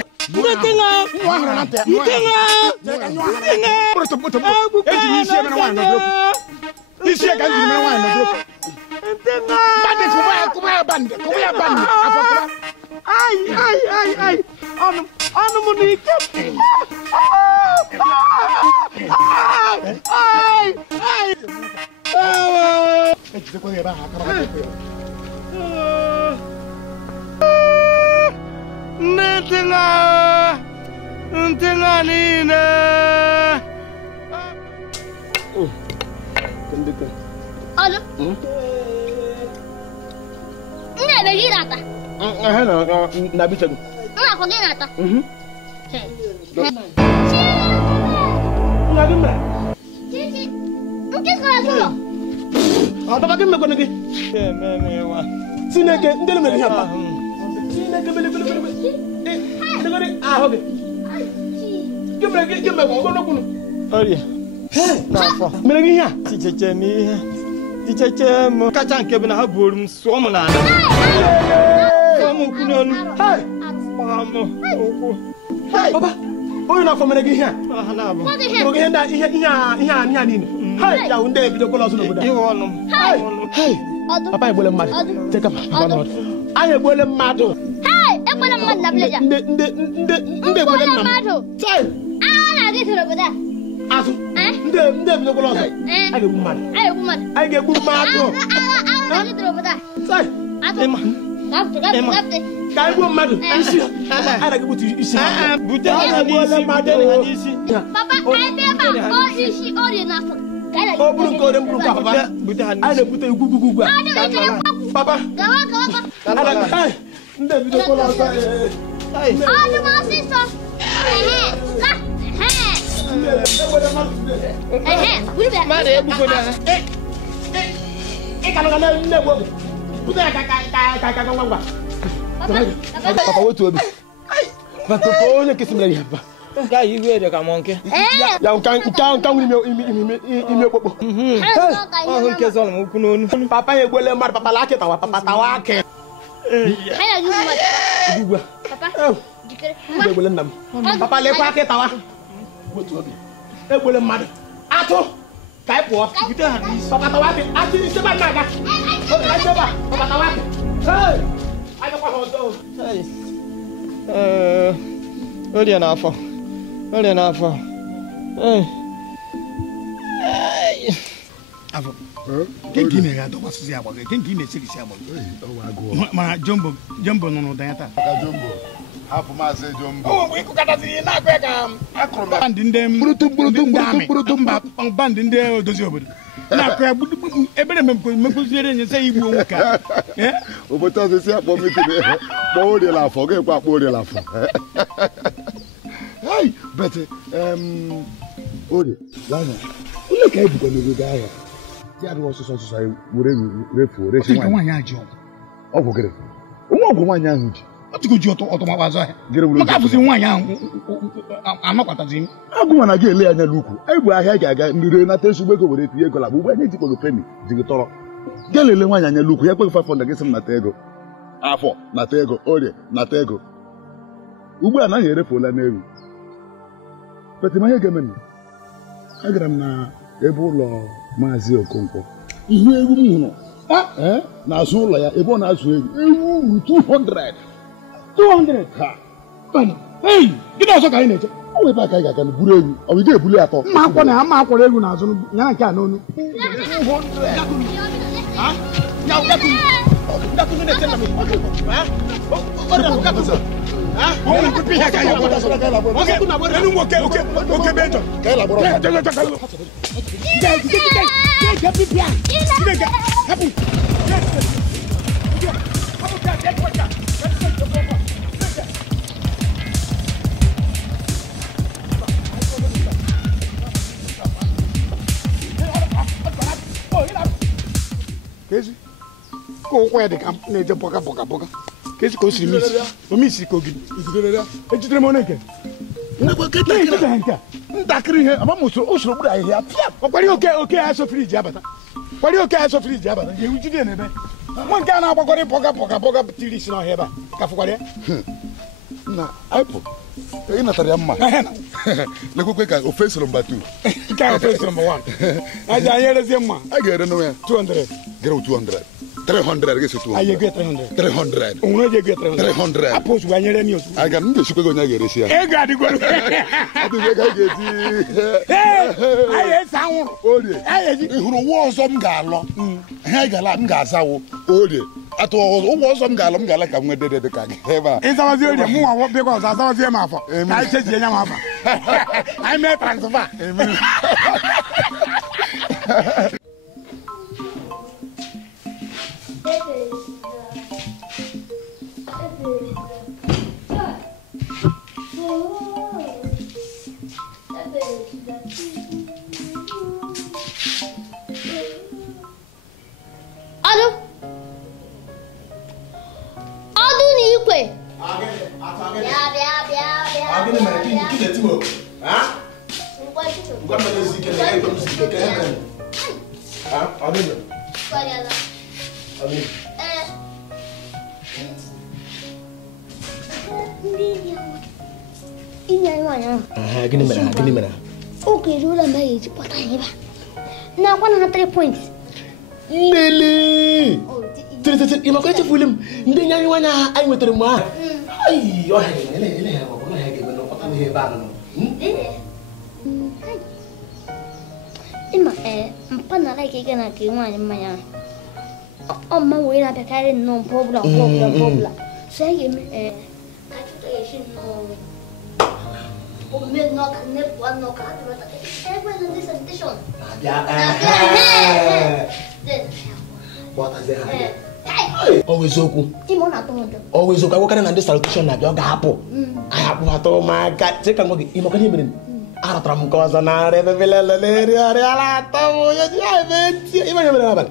Ka igbo mmadụ isi a na-egbutu isi. Bute ha n'isi. Papa, ebe ma o isi ori na afọ. Ọ bụrụ nke ore mbụrụ papa. A na-ebute igwugwugwu a. Papa. Gawa. Ndị bido kola ọsọ. Ọdụ m ọsịsọ. Mmadụ egbukwana ha. Ị ka nọ na nne gbo. Bute ya ka ngwa. Papa wetu obi. Papa onye kesimere ya ba. Ka iwe de ka monke. Ya nka nwere ime okpokpo. Ọhụ nke zọrọ m ukwu n'onu. Papa ya egbole mmadụ papa la akịtawa papa tawa akị. Papa. Jikere. Egbole nna m. Papa lekwa akịtawa. Wetu obi. Egbole mmadụ. Atụ. Ka ị pụọ. Bute ha n'isi. Papa tawa akị. Atụ isi ba na-aga. Papa tawa akị. Hey! Anyị kwa ha ọzọ. Orie n'afọ. Orie n'afọ. Afọ. Kengi na ga dọkwasị agba gị. Kengi na-esirisi agba gị. Ma Jumbo nọ n'ụda ya taa. Jumbo. Hapụ maazị Jumbo. O mgbe ịkụkọtazi na-akụ ya ka akụrụ bandị ndị mba bandị ndị odozi obodo. Na-akụ ya ebere mekụziere nye sị igbu onwe ka. Obodo ọzọ si akpọ metụrụ kpọọ oriela afọ ga-ekwe akpọ oriela afọ. Hey, but Ori, lana. Ule ka ebugo n'obodo ahụ. Ti adị ọsụsọ anyị were refu rechi nwanyị. Nwanyị ajọ. Ọgwụ gịrị. Onwe ọgwụ nwanyị ahụ ji. Ọtụgo ji ọtụmakwa azụ ahịa. Maka afụzi nwanyị ahụ anọkwatazi m. Agụ nwa na gị ele anya n'ukwu. Anyị bụ ahịa ga-aga mmiri nata nsogbu ego were tinye ego la bụ ugbu anyị ejikwago peni jiri tọrọ. Gaa lelee nwanyị anya n'ukwu ya kweghị 500 gị sị m nata ego. Afọ nata ego, Orie nata ego. Ugbu a naghị erefuola n'elu. Peti ma ihe ga-eme m. Agara m na ebe ụlọ Maazị Okonkwo. Ihe egwu m hụrụ. Na-azụ ụlọ ya ebe ọ na-azụ ewu 200. 200. Ha. Hey, gịnị ọzọ ka anyị na-eche? Ọ wee ebe a ka anyị ga-aga na buru ewu. Ọ bụ ị ga-ebuli atọ. Mma akwọ na ama akwọrọ egwu n'azụ ya nke a n'onu. Kezi ko ụkwụ ya dị ka na-eje bọga kezi ka o siri misi omisi ka ogidi ejidere m onye nke ntakịrị ihe ama m usoro okpuru ahịhịa ọkwari oke ya so friji abata ga-ewu jide n'ebe nwa nke a na-agbakọrị bọga tiri isi n'ọhịa ebe a ka fụkwara ya na aịpụ ị natara ya mma lekwekwe ka ofe soro mba 2 nke a ofe soro mba 1 aja anyị erezie mma a ga-ere n'onwe ya 200 gere 200 300 gesi 200 anyị ege 300 onwe ege 300 apụ ozugbo anyị ere ni ozugbo aga m ga-echukwe gị onye ga-eresi ya ego adịgoro adịghị ego a ga-eti anyị ese anwụrụ Orie ị hụrụ ụwa ọzọ m ga-alọ ihe m ga-azawo Orie atụ ụgwọ ọzọ m ga-ala ka m nwee dede ka gị ebe a ịzawazi Orie mụ nwa bịa ọzọ azawazie m afọ ka anyị chejie ya m afọ anyị mee transfa Ọdụ na ikwe. Gini mere? Okay, rula mai ji pata yi ba. Na kwana 3 points. Lele. Tiri imako eche fulim. Ndị nyanye wanya anyị nwetere mgbe ahụ. Ai, ọ ha ele ha ọ na ha ga-eme n'ọkpọta n'ihe ebe a nọ. Ima mpa na like ike na ka nwaanyị mmanya. Ọ mma wee na-abịakarị nnọọ mpa ọbụla. Say him, Omen no can nip one no can, but everyone this edition. What is it? Always oku. Always oku. I work on this salutation na bia ga hapo. I hapo ato my god. Take am go imo kan himrin. Ara tram ko za na re bele le re ala to yo ya venti. Imo himrin na bal.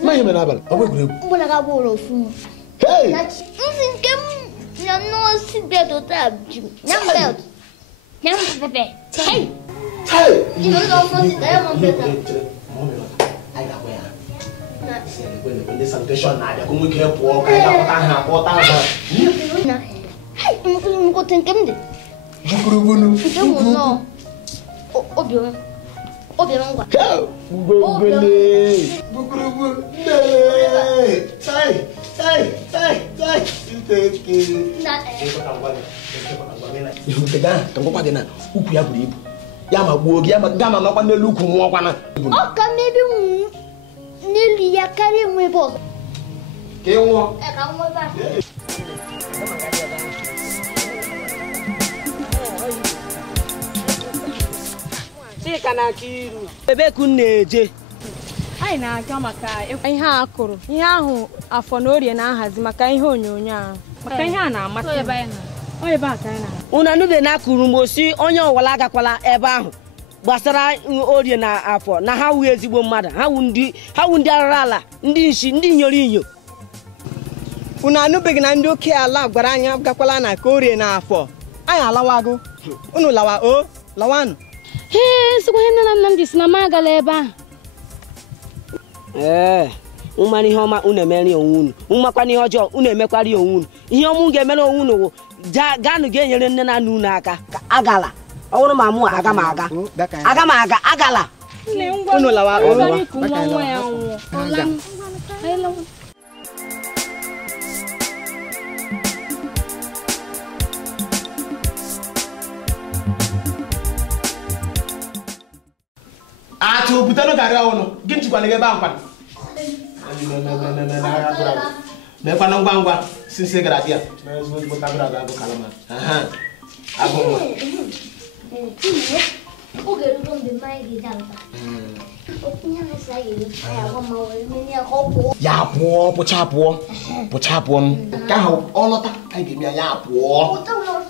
Imo himrin na bal. Oku gure. Mo na ga bolo fu. Hey. Nsin kem na no si be do tab. Nyam belt. Nyam pepe. Hey. Hey. Ino do no si da mo beta. Ai ga ko ya. When the salutation na dia como que po kai da pota ha. Ai, não go tem que me. Bukurubunu. No. Obio. Obio ngwa. Gogole. Bukurubu. Sai. Inteke. Na. Yutega, tango pa dena. Uku ya buri ibu. Ya ma gbo ogi ya ma gama no kwa nelu ku mu okwa na. O ka mebi Nili ya kari mwe bo. Ke wo? E ka mwe ba. Chika na Kiru. Ebe ku na-eje. Anyị na-aga maka ihe a kụrụ. Ihe ahụ afọ na orie na-ahazi maka ihe onyonyo ahụ. Maka ihe a na-amasị. O ebe a ka anyị na. Una nube na kuru mgbosi onye ọwala agakwala ebe ahụ. Gbasara orie na afọ na ha wu ezigbo mmadụ ha wu ndị arara ala ndị nshi ndị nyoro inyo. Unu anụbeghị na ndị oke ala gwara anyị agakwala na ka orie na afọ anyị alawago unu lawa o lawanụ sikwa ihe nne na nna m ji si na m agala ebe ahụ. Ụmara ihe ọma unu emeri onwe unu ụmakwana ihe ọjọọ unu emekwara onwe unu ihe ọma unu ga-emere onwe unu wụ gaanụ ga-enyere nne na nna unu aka ka agala ọ bụrụ ma mụ aga m aga agala unu lawa atu butano gara ono ginchi kwa nege ba nkwan me kwa na ngwa sinse gara dia me zo bo tabra ga go kalama abo o gero donde mai di dalba o pinya na sai ai wa ma we ni ko ya po pocha po ka ha olota ai ge mi ya po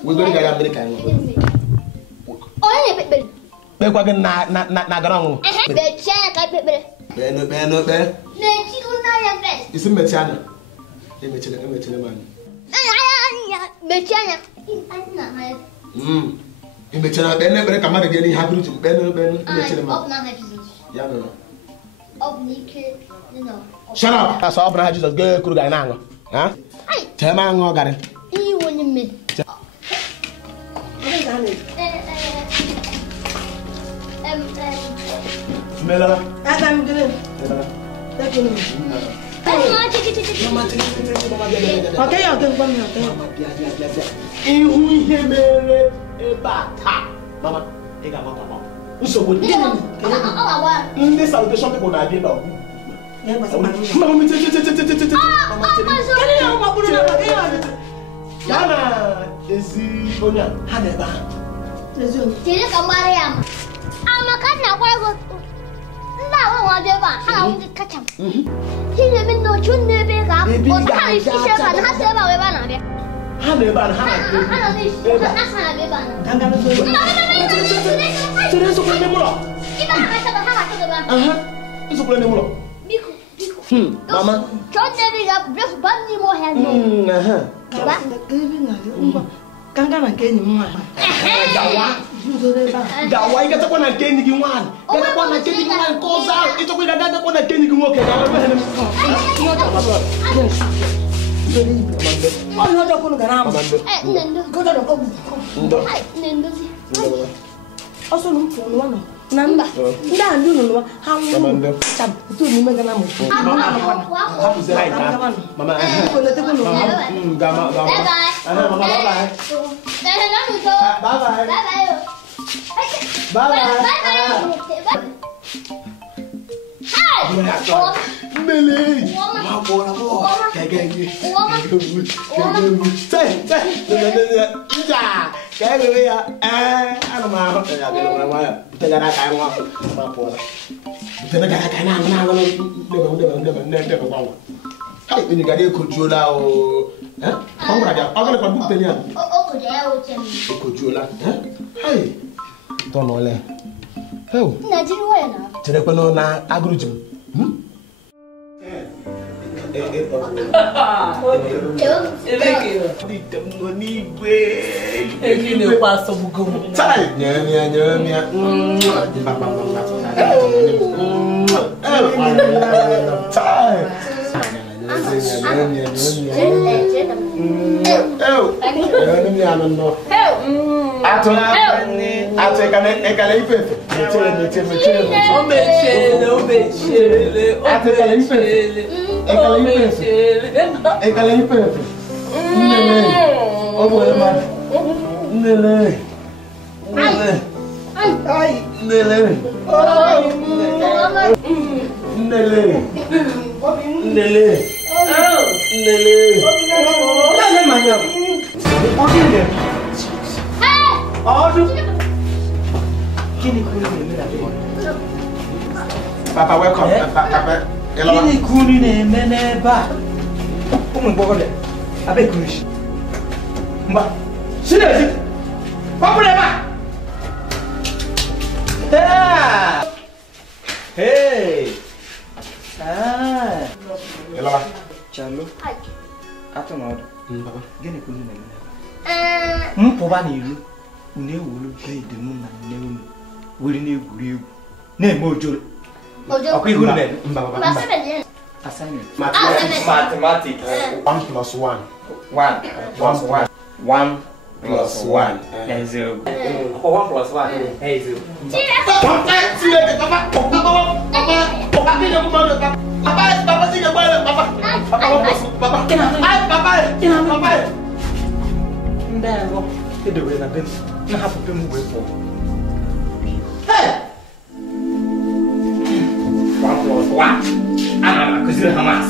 we go gara America no o ye bebe be kwa na gara ngo be chen ka bebe be no be ne chi una ya best isi metiana emechele mani ya be chen ya na ha emechele be ne bere kamara ge ni ha buru be no emechele mani ya no of nike no shut up that's all brother Jesus ge kuru ga na ngo ha tema ngo gare I woni me Mela. Adam gele. Takini. Okay, Ihu ihe mere ebe a taa. Mama, ị ga-agbata mama. Nsogbu dị. Ndị salutation people na-adị ebe a. Mama, m ya na ezi onye a ha na ebe a. Tere ka mara ya ma. Amaka na kwa go. Nda wa de ba ha un kacham. Hile min no chun ne be ga. O ta ri shi ka na se ba we ba na be. Ha na ebe a ha na ni shi ka na sa be ba na. Ganga no so. Tere so ko ne mulo. Iba ha ta ba ha ta ba. Iso ko ne mulo. Biko. Mama. Chon ne be ga break ban ni mo ha no. Ba. Ganga na kenyi mwa. Gawa ikata kwa na kenyi ki mwana. Kata kwa na kenyi ki mwana koza. Ito kwa dada kwa na kenyi ki mwoke. Gawa kwa hene. Ono ndo kono garama. Nendo. Koda ndo ko. Ndo. Nendo. Oso no mfunu wana. Namba. Nda ndu no ha mu. Tab tu ni mega na mu. Hapo zai ka. Mama. Ko na te kono. Gama. Bye bye. Mama bye bye. Bye bye. Bye bye. Bye bye. Hey! Papa, welcome. Papa, Ini kuni ne meneba. Umu bogole. Abe kurish. Mba. Sine. Papa leba. Hey. Ela. Chalo. Ato na odo. Papa, gini kuni ne meneba. Mpoba ni ilu. Une wulu play de mu na ne wulu. Wuri na egwuri egwu. Na eme ojoro. Okay, good man. Assignment. Mathematics. 1 plus 1. 1 plus 1. 1 plus 1. 0. 1 plus 1. 0. What? Anak kecil Hamas.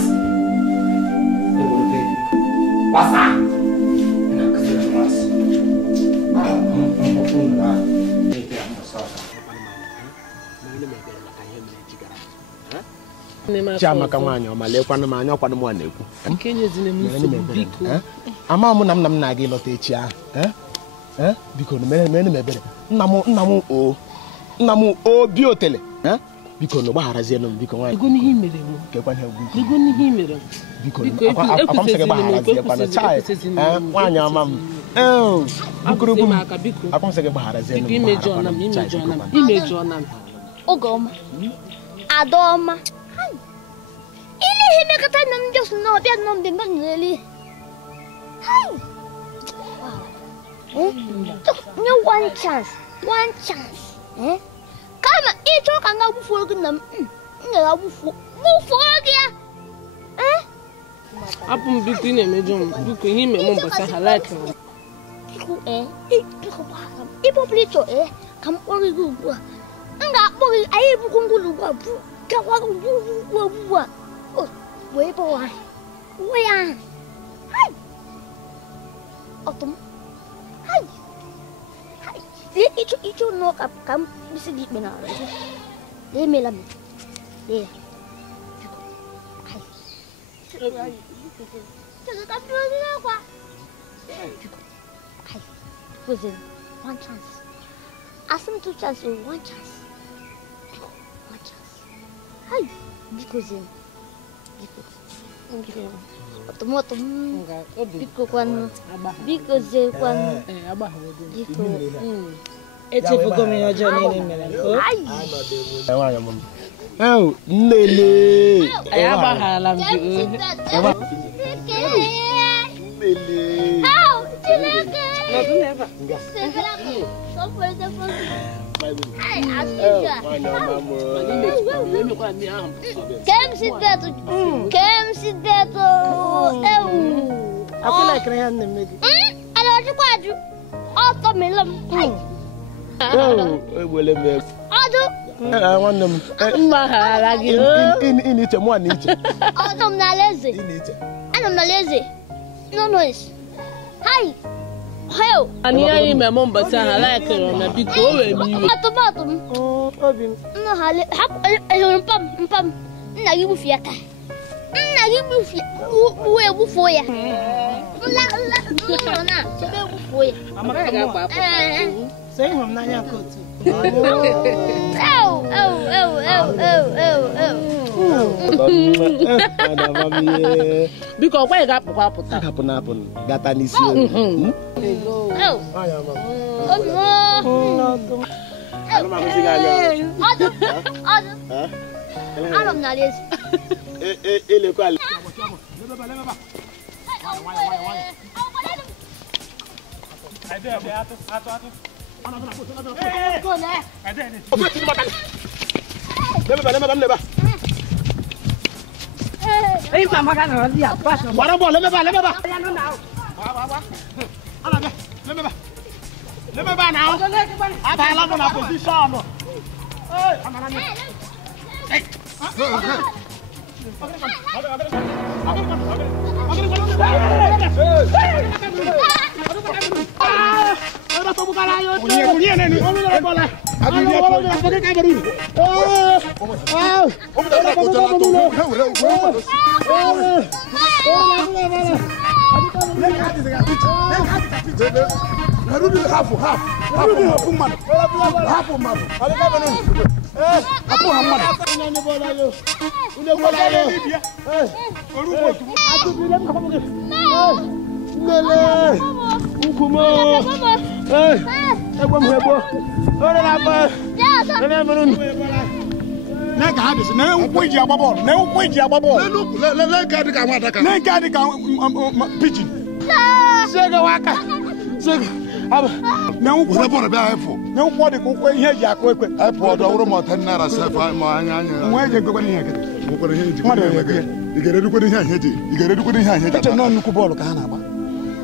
Wasa. Anak kecil Hamas. Chiamaka nwanyị ọma lekwanụ m anya ọkwanụ m na-ekwu. Ama m na m na-aga ịlọta echi ahụ. Biko mere m ebere. Nna m o bi otele. Biko no gbaharazienu m biko nwanyị. Ego n'ihe mere m. Kekwa ihe ugwu. Ego n'ihe mere m. Biko akwa m sị gị gbaharazie kwana chai. Nwanyị ama m. Biko akwa m sị gị gbaharazie m. Imejọ na m. Oge ọma. Adọma. Ile ihe mekọta na m just no bịa nọ m dị mmadụ n'eli. Nye one chance. Kama ịchọ ka nga gbufuo gị na m ga gbufuo gị ya. Apụ m biko ị na-emejọ m. Biko ihe ime m mbọchị ha like m. Biko ịbọbụla ịchọ ka m kpọrọ gị ugbu a. M ga-akpọ gị anyị ebukwu ngwụlụ ugbu a bụ gakwa ugbu a. Wee bọwa anyị. Uwe ya ahụ. Ọtụm. Icho no kam bisa di benar. Dia melam. Dia. Jangan tapi lagi apa? Hai. Within one chance. Asam 2 chance or 1 chance. One chance. Hai. Because Otomoto. Biko kwan. Biko ze kwan. Biko. Echefugo m ihe ọjọọ niile mere ko. Nnele. Anyị agbagharala m gị. nwanne m mgbaghara gị ịna iche mụ na iche Anọ m n'ala eze. Anọ m n'ala eze. No noise. Hi. Hell. Anyị anyị meme mbọsị ahụ laikere na biko o were iwe. Atụmatụ m. Obi m. Nna ha ehụrụ mpam. Nna gị gbufu ya taa. Nna gị egbufuo ya. Nla na chebe egbufuo ya. Amaka ga-agba akwụkwọ. So ị hụrụ m n'anya nke otu. Biko ọkwa ị ga-apụkwa apụta. Hapụ na-apụ gata n'isi Anọ m n'ala eze. Elekwa ala.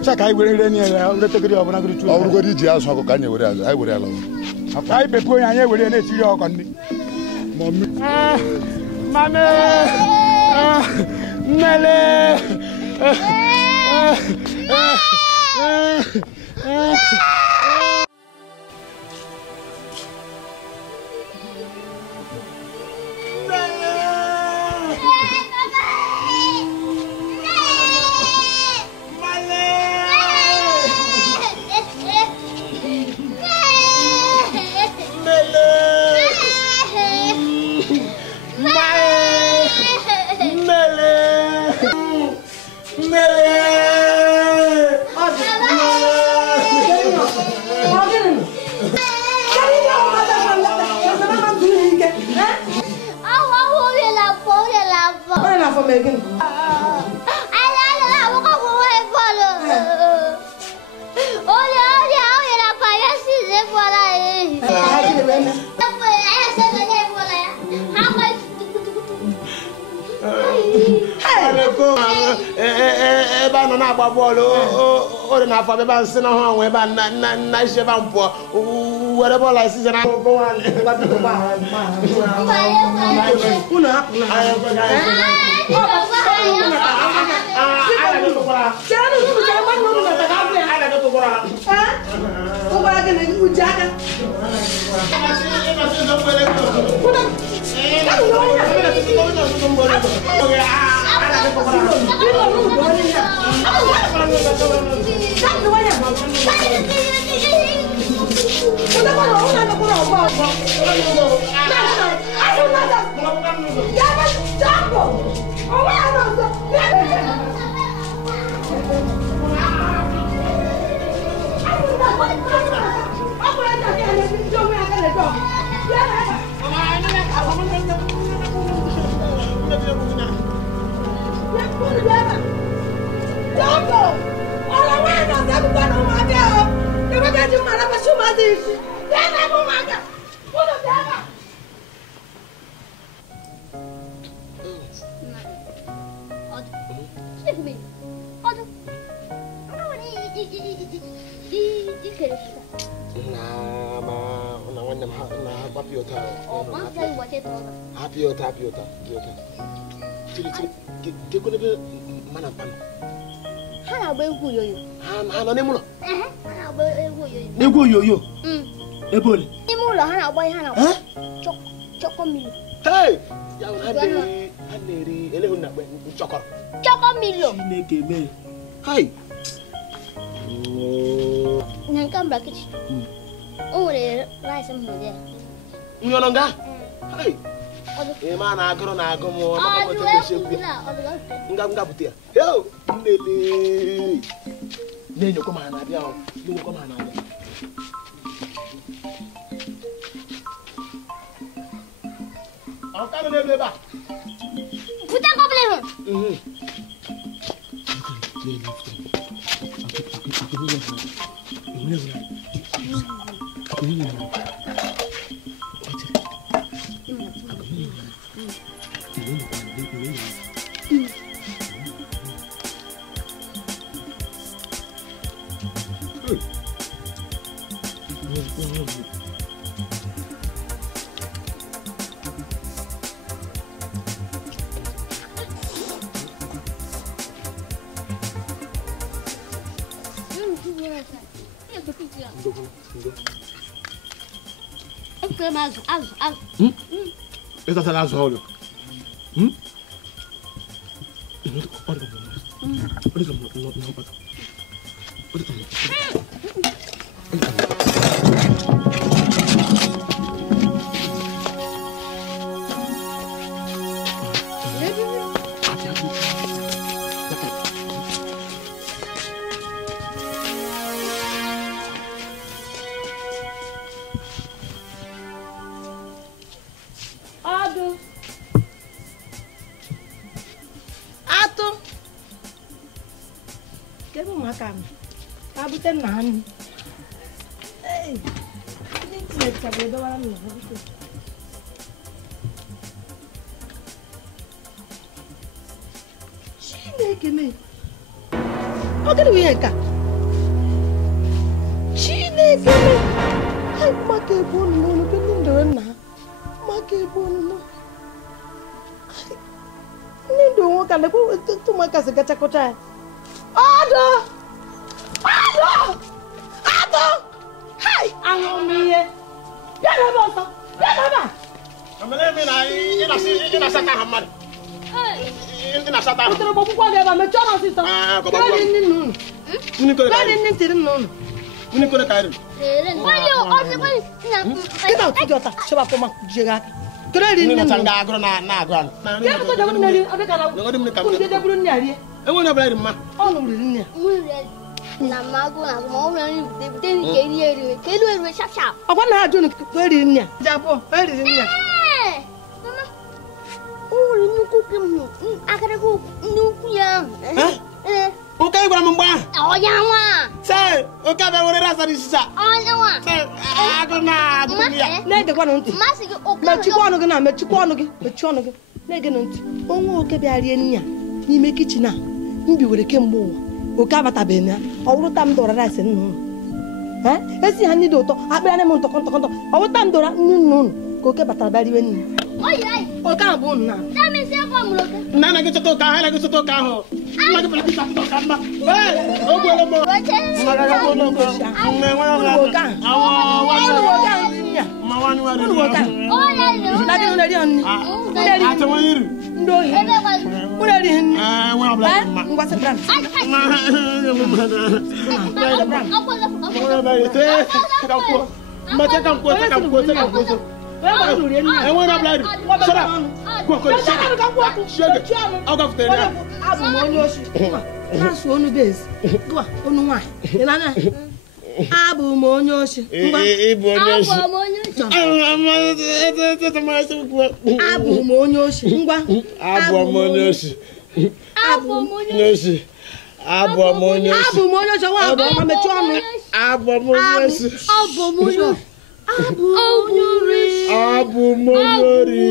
Chaka I will any category of another two. I'll go to Jia's Hoko Kanye with us. I would allow. I be putting I will any to your country. Mamma, nwanne m ha na happy ụta happy ụta tiri kekwene mana mpanụ ha na-agba egwu oyoyo ha nọ n'ime ụlọ ha na-agba egwu oyoyo n'egwu oyoyo ebe ole n'ime ụlọ ha na-agba ihe ha na-agba chọkọmilo ya ha na-eri elehu na akpa nchọkọrọ chọkọmilo Chineke mee hai na nke mbra kichi o nwere rice m hụrụ ya nyọrọ nga hai ma na-agụrụ na-agụ m nga bute ya nnele na-enyekwa ma na-abịa na-enyekwa ma na-abịa ọkanụ na-ebe ebe a bute kọbụla ịhụ Esa se la solo. onwe oke bịa rie nri a n'ime kichin a mbi were kemgbe ụwa oke abatabeghị ya ọ bụrụ ta m dọrọ rice nnu ụlọ esi ha nri dị ụtọ akpịara m ntọkọ ọ bụrụ ta m dọrọ nri nnu ụlọ ka oke batara bịa riwe nri oke ahụ bụ nna nna na gị chọta ụka ahụ na gị chọta ụka ahụ nna gị pụrụ ịchọta ụka mma ogwere m abụ m onye oshi abụ m onye oshi ngwa abụ m onye oshi abụ m onye oshi abụ m onye oshi nwa abụ ma mechie ọnụ abụ m onye oshi abụ m onye oshi abụ m onye ori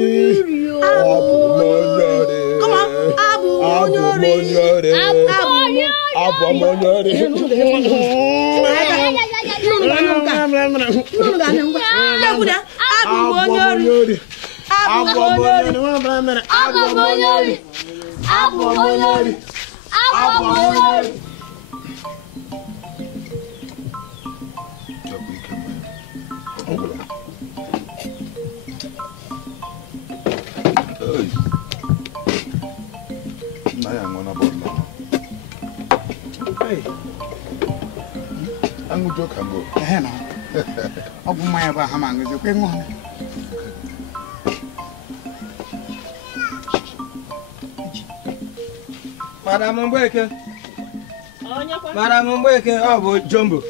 come on abụ m onye ori abụ m onye ori Madam Mbeke. Madam Mbeke, ọ bụ Jumbo.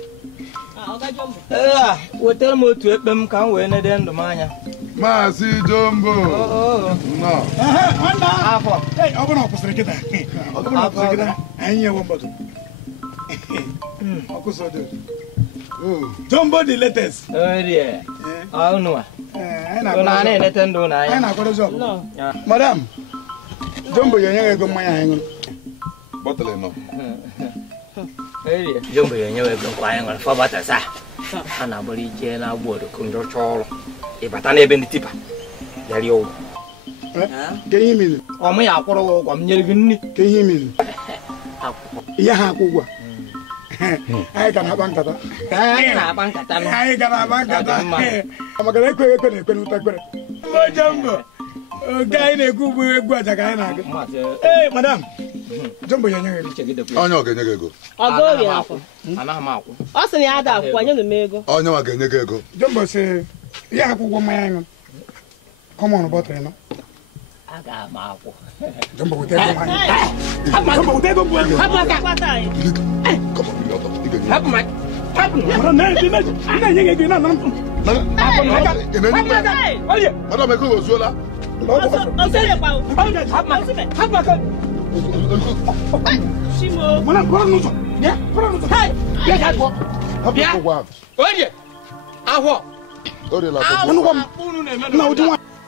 Wetara m otu ekpe m ka m wee nede ndụ m anya. Maazị Jumbo. Afọ. Ọ bụrụ na ọ kwụsịrị kịta. Ọ bụrụ na ọ kwụsịrị kịta, anyị nyewe mmadụ. Ọ kwụsịrị. Jumbo the latest. Orie. Unu a. Unu a na-enete ndụ na anya. Anyị na-akwadozi ọgụ. Madam, Jumbo ya enyeghị ego mmanya anyị ṅụrụ. Bottle enough. Jumbo ya enyeghị ego nkwa anyị ṅụrụ fọbata saa. Ha na-agbara ije na-agba odoko ndị ọcha ọrụ. Ịbata n'ebe ndị tipa. Yari ụgwọ. Ke ihe mere? Ọ mụ ya akwụrụ ụgwọ m nyere gị nri. Ke ihe mere? Ihe ha akwụ ụgwọ. Anyị ka na-akpa nkata. Anyị na-akpa nkata. Anyị ka na-akpa nkata. Maka na ekwe na-ekwe n'ụta ekpere. Jumbo. Oge anyị na-ekwu ugbo egwu aja ka anyị na-agụ. Ee, madam. Jumbo ya enyeghị ego. Onye ọ ga-enye gị ego? Ọgọri afọ. Anaghị m akwụ. Ọ sị na ya ada akwụkwọ nye m ego. Onye nwa ga-enye gị ego. Jumbo sị ihe akwụ ụgwọ mmanya anyị ṅụrụ. Come on, bottle enough. Aga m akwụ. Jumbo wete ego mmanya. Jumbo wete ego mmanya. Hapụ aka. Hapụ m. Hapụ m. Na-enye gị ego na Madam ego ozuola.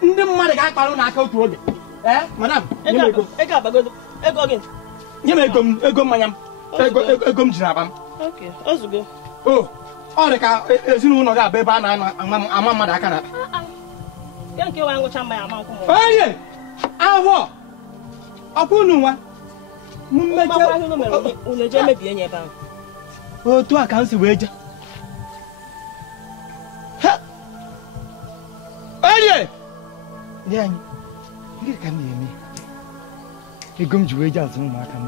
Ndị mmadụ ga-akparụ n'aka otu oge. Madam, nye m ego mmanya m. Ego m jiri akpa m. Ọ dị ka ezinụlọ ga-abụ ebe a na-ama mmadụ aka n'akpa. Onye ahụ ọkwa unu nwa otu a ka m si wee je onye ndị anyị gịnị ka m na-eme ego m ji wee je azụ ụmụaka m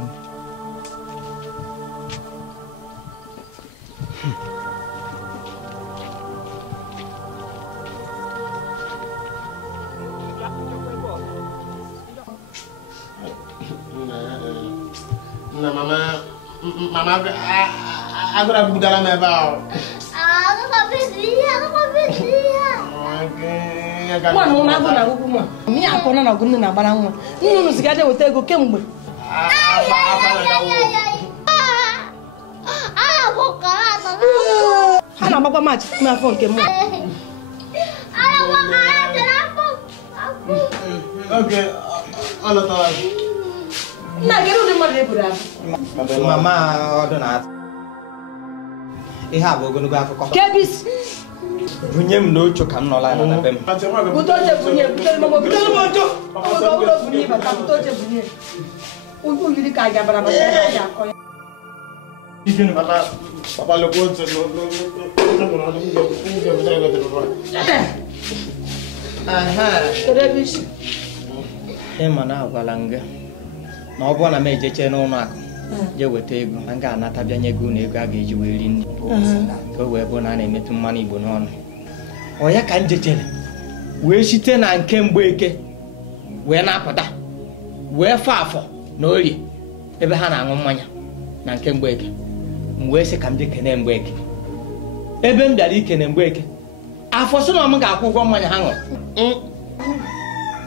Mama, agora budala me ba. Não cabecinha. Mwana una go na gugu ma. Mi akona na gunu na bara nwa. Nnunu siga de weta ego kemgbe. Ha na gbagba match mi afọ nke m. Okay, all of us. Na gero de mmadụ eburu ahụ. Mama ọdụ na ihe a bụ ogologo akụkọ. Kebis. Bunye m n'ocho ka m nọla na be m. Butoje bunye, butoje mama, butoje mojo. Ogo bunye bata butoje bunye. Uyu yiri ka ja bara bara ya ko. Igene Papa lo conto Kebis. Ema na agwala nga. Na ọ bụrụ na m ejeche n'ụlọ akụ je weta ego na nga anata bịa nye ego na ego a ga-eji wee ri nri ka o wee bụ na a na-emetụ mmanụ Igbo n'ọnụ ọ ya ka m jechere wee site na nke Mgbeke wee na-apụta wee fọ afọ na Orie ebe ha na-aṅụ mmanya na nke Mgbeke m wee sị ka m je kene Mgbeke ebe m bịara ikene Mgbeke afọ sị na m ga-akwụ ụgwọ mmanya ha ṅụrụ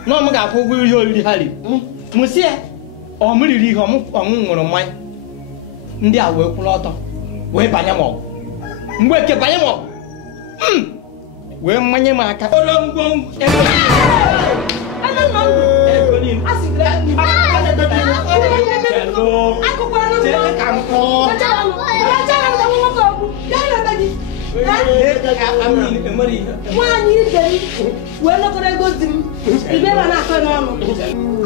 na m ga-akwụ ụgwọ ihe oriri ha riri m sị ya ọ m riri ihe ọṅụṅụ ṅụrụ mmanya ndị a wee kwụrụ ọtọ wee banye m ọgụ Mgbeke banye m ọgụ wee mmanye m aka nwaanyị ide wee lekọrọ ego di m ibe ma na-akọ n'ọnụ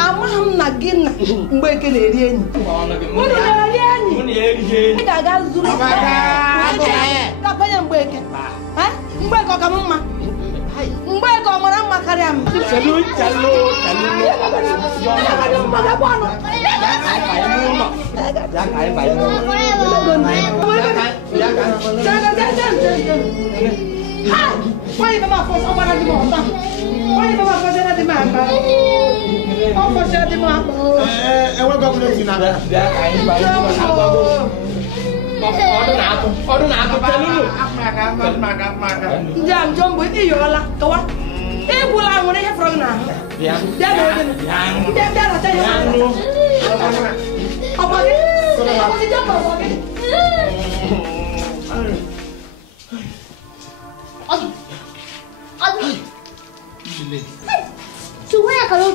amaghị m na gị na Mgbeke na-eri enyi unu na-eri enyi ị ga-aga zuru gapanye Mgbeke Mgbeke ọ ka m mma Mgbeke ọ mara mma karịa m Why you ma force ọmọ náà di mọ ọta? Why you ma force náà di mọ àgbà? Ọ force náà di mọ àgbà. Ẹ wọ́n gbọ́dọ̀ ti nà. Ọdún náà kú tẹ́lú lò. Njẹ́ àmjọ́ mbọ̀ iyọ̀ọ́la kọ́wá. Ìgbùlà àwọn ihe fọrọ nà. Bịa n'oge m. Bịa rata ya. Ọmọ gị. Ọmọ gị jẹ́ ọmọ gị. Suara kalau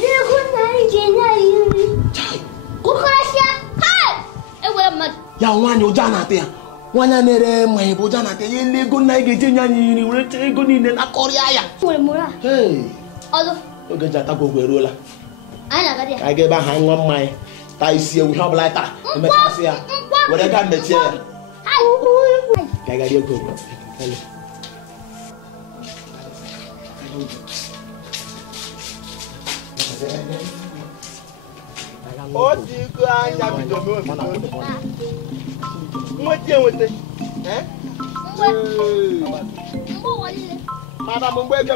Lego Nigerian Kukasia hai mat ya nwanyị ụja na-ata ya nwanyị na-ere ma ịbụ ụja na-ata ya ego na ị ga-eji nye anyị nri were ego niile na kọrịa ya oge ji atakwa ogwe eruola anyị ga ebe ahụ anyị ṅụọ mmanya taa isi ewu ihe ọbụla anyị tara emechasị ya were gaa mechie ya ka anyị gara ego ogwe o ji go anya bido nweta enweta madam Mgbeke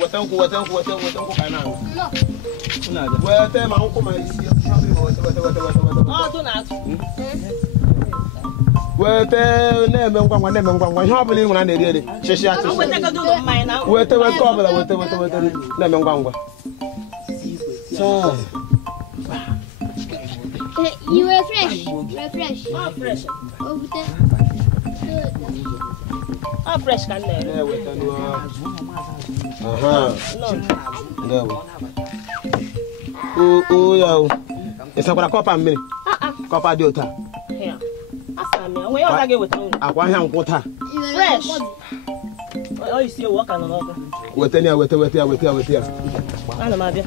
weta nkwụ ka na weta ma nkwụ ma isi weta na-eme ngwa ihe ọbụla ị nwere na-eri eri chichi achịchi weta ọbụla weta na-eme ngwa You refresh. Fresh kan ne. Ya. Esa kwara kopa mmiri. Kopa dị ụta. Asami, onwe ya ọ ga weta unu. Akwa ahịa nkwụ taa. Fresh. O isi ewu ọka nọ n'ọkụ. Weta ya. Ana m abịa.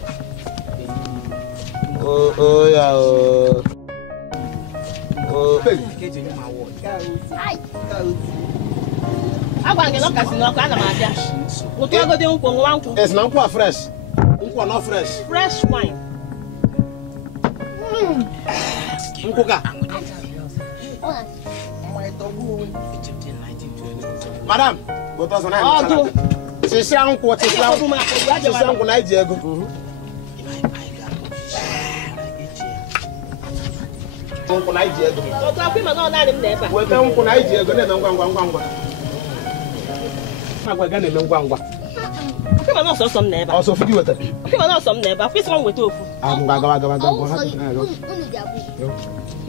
Ya. Agwa gị nọ kasị n'ọkụ ana m abịa. Ụtụ agodi nkwụ nwa nkwụ. Es na nkwụ a fresh. Nkwụ no fresh. Fresh wine. Nkwụ ka. Madam, go to sana. Ọdụ. Sisia nkwụ na iji ego. Nkwụ na iji ego. Ọtụ akwụ ma na narị m na ebe a. Weta nkwụ na iji ego na-eme ngwa. Agwa ga na-eme ngwa. Akwụ ma na ọsọ m na ebe a. Ọsọ fuji weta. Akwụ ma na ọsọ m na ebe a. Akwụ isi m weta ofu. Gawa.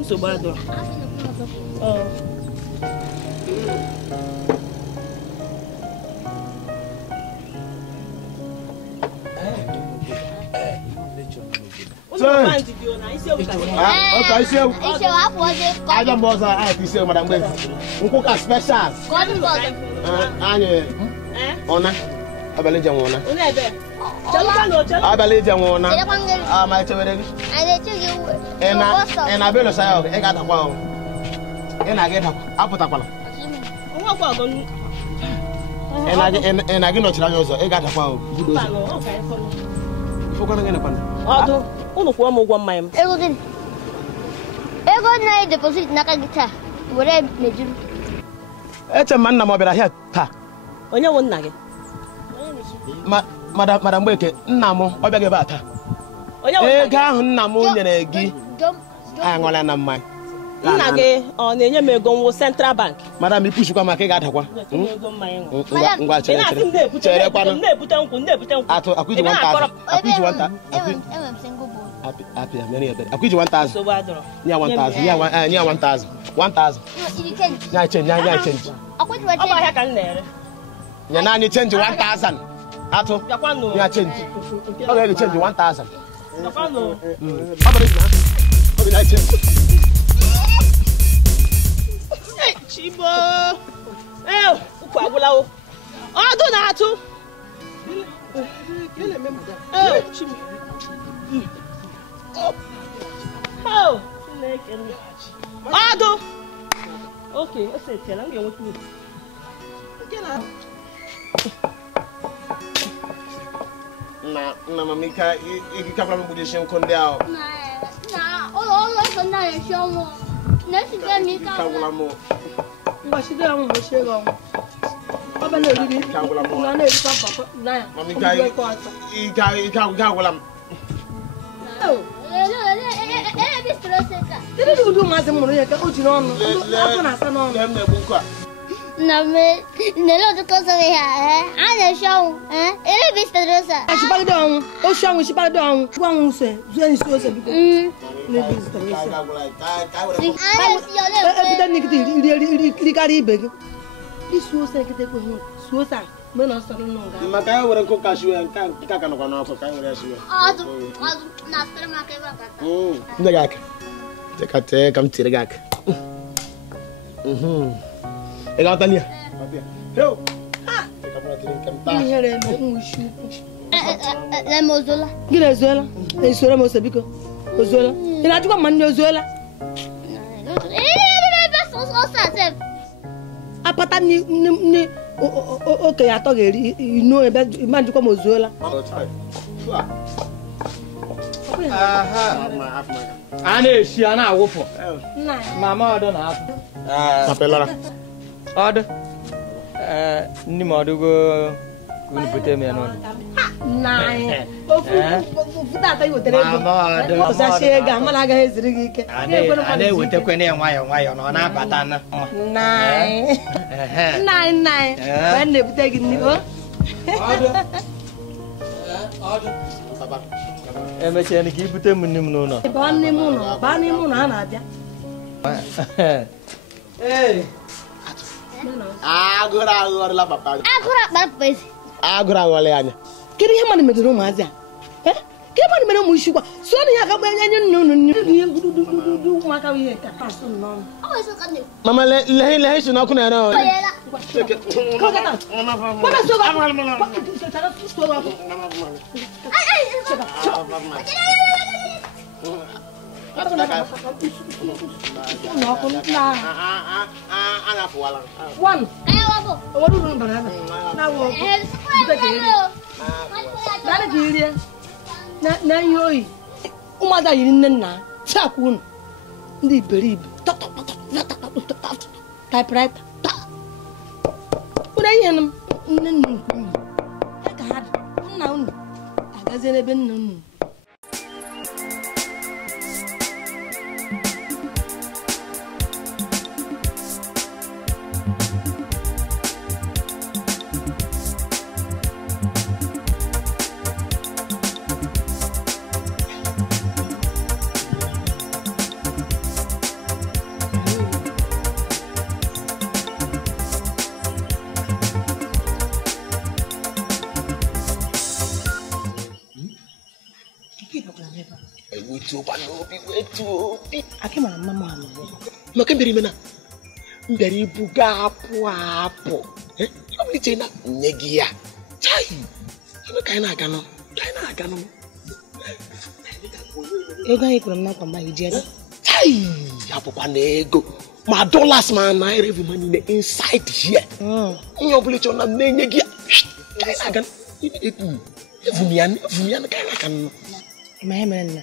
Nsogbu adọ. Nkwụ ka special. Anyị ọna abalị je nwụna. Abalị je nwụna. Ma chewere gị. Ị na-abịa sa ya ị ga-atakwa ahụ. Ị na-aga ịtakwa apụtakwala. Ị na-aga nọchiri anya ọzọ ị ga-atakwa ahụ. Ọdụ unu kwụọ m ụgwọ mmanya m. Ego na deposit n'aka gị taa were mejuru. Eche m nna m ọ bịara ahịa taa. Onye wụ nna gị? Madam Mgbeke, nna m ọ bịaghị ebe a taa. Ego ahụ nna m nyere gị aṅụla na mmanya. Nna gị ọ na-enye m ego nwụ Central Bank? Madam ipushikwa maka ị ga-adakwa. Ngwa chere. Na-ebute nkwụ. Atụ akwụji 1000. Akwụji 1000. Apia, many of them. Akwụji 1000. Nya 1000. Nya 1000. 1000. Nya change. Ọ bụ ahịa ka m na-ere. Nya naanị change 1000. Atụ. Nya change. Ọ ga-ege change 1000. Ọ bụ na change. Chibo. Ukwu agwụla o. Ọdụ na-atụ. Ọdụ. Okay, o setela m ga-enweta uru. Na mamika ikikabla mbudishi nkonde ao. Na olo so na ye shomo. Na si ke mi ka. Kagula mo. Ngwa shi da mu mo she go. Oba na ri. Kagula mo. Na ri papa na ya. Mamika ikagula mo. Bi stroseka. Tiri du ma se mo ye ka o ji no no. Apo na sa no. Dem na bunku a. Na me nelo to koso ya ana show bi strosa. Shi ba don. O show shi ba don. Wa mu se. Zeni so se bi ko. Ne bi strosa. Ana si ole. E bi ni kiti ri kari ibe. Bi so se kete ko hu. So sa. Me na so no ga. Maka wore ko kashu en ka no kwa no ko ka wore ashu. Adu na trema ke ba kata. Ndegak. Tekate kam tirigak. Ega tania. Yo. Tekapura tirin kam ta. Ni here no ushu. La mozola. Gire zola. E sore mo se biko. Ozola. Ina tukwa man ozola. Apata ni okay ato geri ino ebe man tukwa mo ozola. Aha. Ana eshi ana awofo. Mama odo na afu. Papelara. Odo. Ni modugo kun pute me no. Nai. Futa ta yotere go. Mama odo. O sa shega mala ga heziri gi ike. Ana wote kwene enwayo no na abata na. Nai. Nai. Ba ne bute gi ni o. Odo. Emeche ni ki bute mu nim no no. Ba ni mu no ana abia. Eh. Agora la papa. Agora ba Agora wale anya. Kiri he mani medoro mazi a. Ke mani mere mu shugwa. So ni ya ka gba anya nnu ni gudu maka wi ka pass no. O so kan ni. Mama le shi na kuna na. Oyela. Ko ka ta. Ko na so ga. Tara so ga. Ai. No ko na. Ana fuala. One. Kaya wabo. Wadu dun banana. Na wo. Dale kiri. Na yoyi. Umada yiri nna. Chakun. Ndi beribe. Typewriter. Ura yenum. Nnu. Ka had. Nna unu. Agazene ben nnu. Akima mama no. Maka mbere mena. Mbere buga apo. Obi tena nyegia. Chai. Ebe kai na aga no. Ego ayi kwuru na kwa ma ijere. Chai. Ya pokwa na ego. Ma dollars man na every money inside here. Obi chona na nyegia. Kai na aga. Evumian kai na aga no. Ma emere na.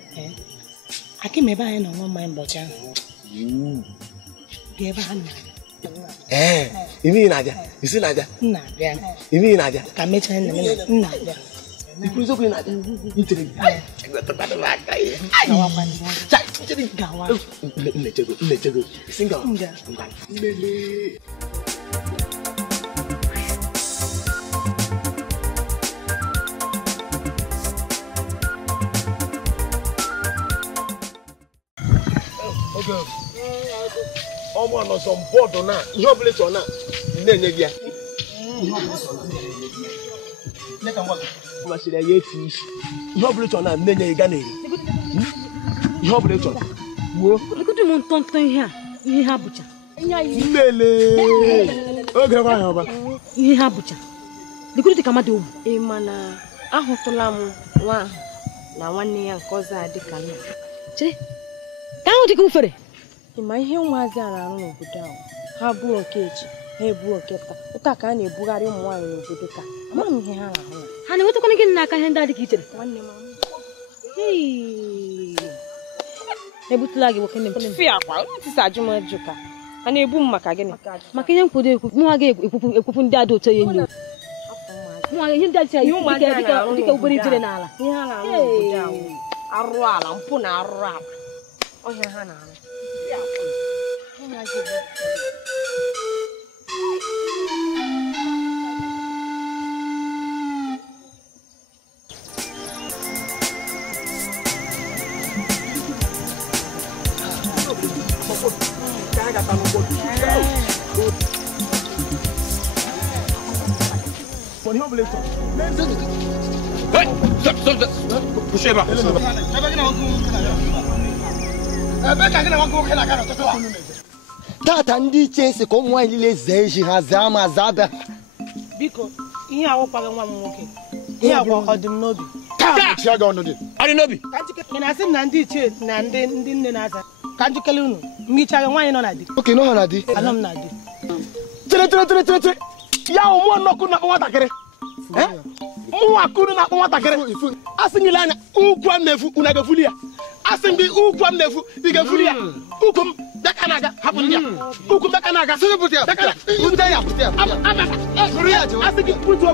Akima ebe anyị nọ nwa mmanya mbọchị ahụ. Ebe ha nọ. Imi na-abịa. Isi na-abịa. Nna abịa. Imi na-abịa. Ka mechaa nna abịa. Ikwu eziokwu ị na-abịa. Itere gị. Egwetọkwadụ m aka ihe. Gawa. Nnechego. Isi ngawa. Mmele. Omo no some board na ihe obule so na na-enye gị ya. Neka ngwa kuma sire ya eti isi. Ihe obule so na na-enye gị ga na-eri. Ihe obule so. Wo. Ikutu m ntọntọ ihe a, ihe ha bụcha. Mmele. oge nwaanyị ọba ihe ha bụcha dịkwuru dị ka mmadụ ogbu ị ma na ahụtụla m nwa ahụ na nwanne ya nke ọzọ a dịka nna chere ka ahụ dịka ufere ị ma ihe ụmụazị a na-arụ n'obodo ahụ ha buo nke echi ha ebuo nke taa ụta ka a na-ebugharị ụmụ nwaanyị n'obodo ka amaghị m ihe ha na-ahụ ha na-enwetakwana gị n'aka ihe ndị a dịka ichere nwanne m ebutela gị nwoke nne m fi akwa otisa ajụmajụ ka a na-ebu m maka gịnị maka ihe nkwado ekwu nwa gị ekwupụ ndị ada otu ya enyi nwa ihe ndị adịcha dịka obere ijere n'ala ihe ha na-arụ n'obodo ahụ arụ ala mpụ na arụrụ ala ọhịa ha na-arụ Tata ndị iche si ka ụmụ nwaanyị niile zee iji ha zaa ma zaa bịa. Biko, ihe awụkwaghị nwa m nwoke. Ihe agwa ọ dị m n'obi. Ị na-asị m na ndị ichie na ndị nne na-aza ka njikere unu mmichaghị nwaanyị nọ na di. Oke nọ na di. Anọ m na di. Tere. Ya ụmụ nnọkụ na-akpọ nwatakịrị. Mụ akụrụ na-akpọ nwatakịrị. Asị gị anya ukwu m na-efu unu ga-efuli ya. Asị gị ukwu m na-efu ị ga-efuli ya. Ukwu m daka na-aga hapụ ndị ya. Ukwu m daka na-aga. Asị gị putu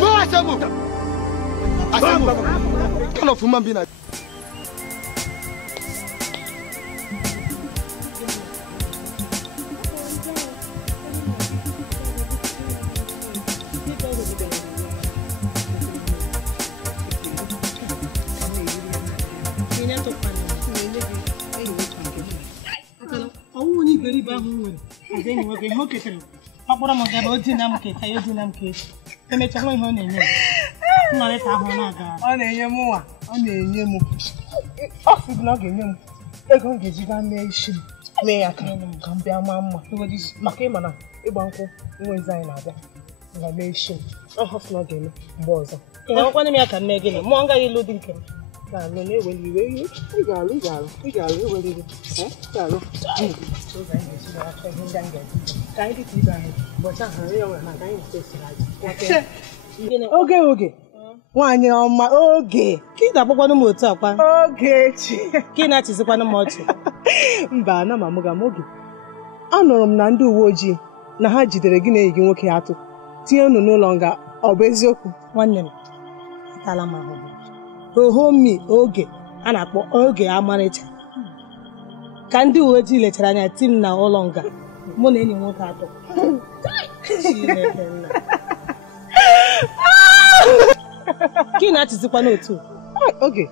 Go Asembu. Kind of human being. Ọkpọrọ m gaba oji na m keta ya oji na m keta emecha nwa ihe ọ na-enye m nnọrịta ahụ na-aga ọ na-enye m nwa ọ na-enye m ọ sị na ọ ga-enye m ego m ga-eji gaa mee isi m mee ya ka m bịa maa mma maka ịma na ịgba nkwụ nwa ezi anyị na-abịa na mee isi m ọ họsị na ọ ga-eme mgbe ọzọ ị ga-akwanye m ya ka m mee gịnị mụọ ngaghị ịlụ dị nke m ga-alụ na-eweli iwe ihe ị ga-alụ eweli iwe ga-alụ oge nwaanyị ọma oge ka ị ga-akpọkwanụ m otu akwa Ogechi ka ị na-achịzikwanụ m ọchị mba ana m amụga m oge anụrụ m na ndị uwe ojii na ha jidere gị na-eyi gị nwoke atụ tinye unu n'ụlọ nga ọ bụ eziokwu nwanne m atala m ahụhụ ohomi oge a na-akpọ oge amarịcha ka ndị uwe ojii lechara anya ti m na ụlọ nga mụ na enyi nwoke atọ ka ị na-achịzikwa n'otu oge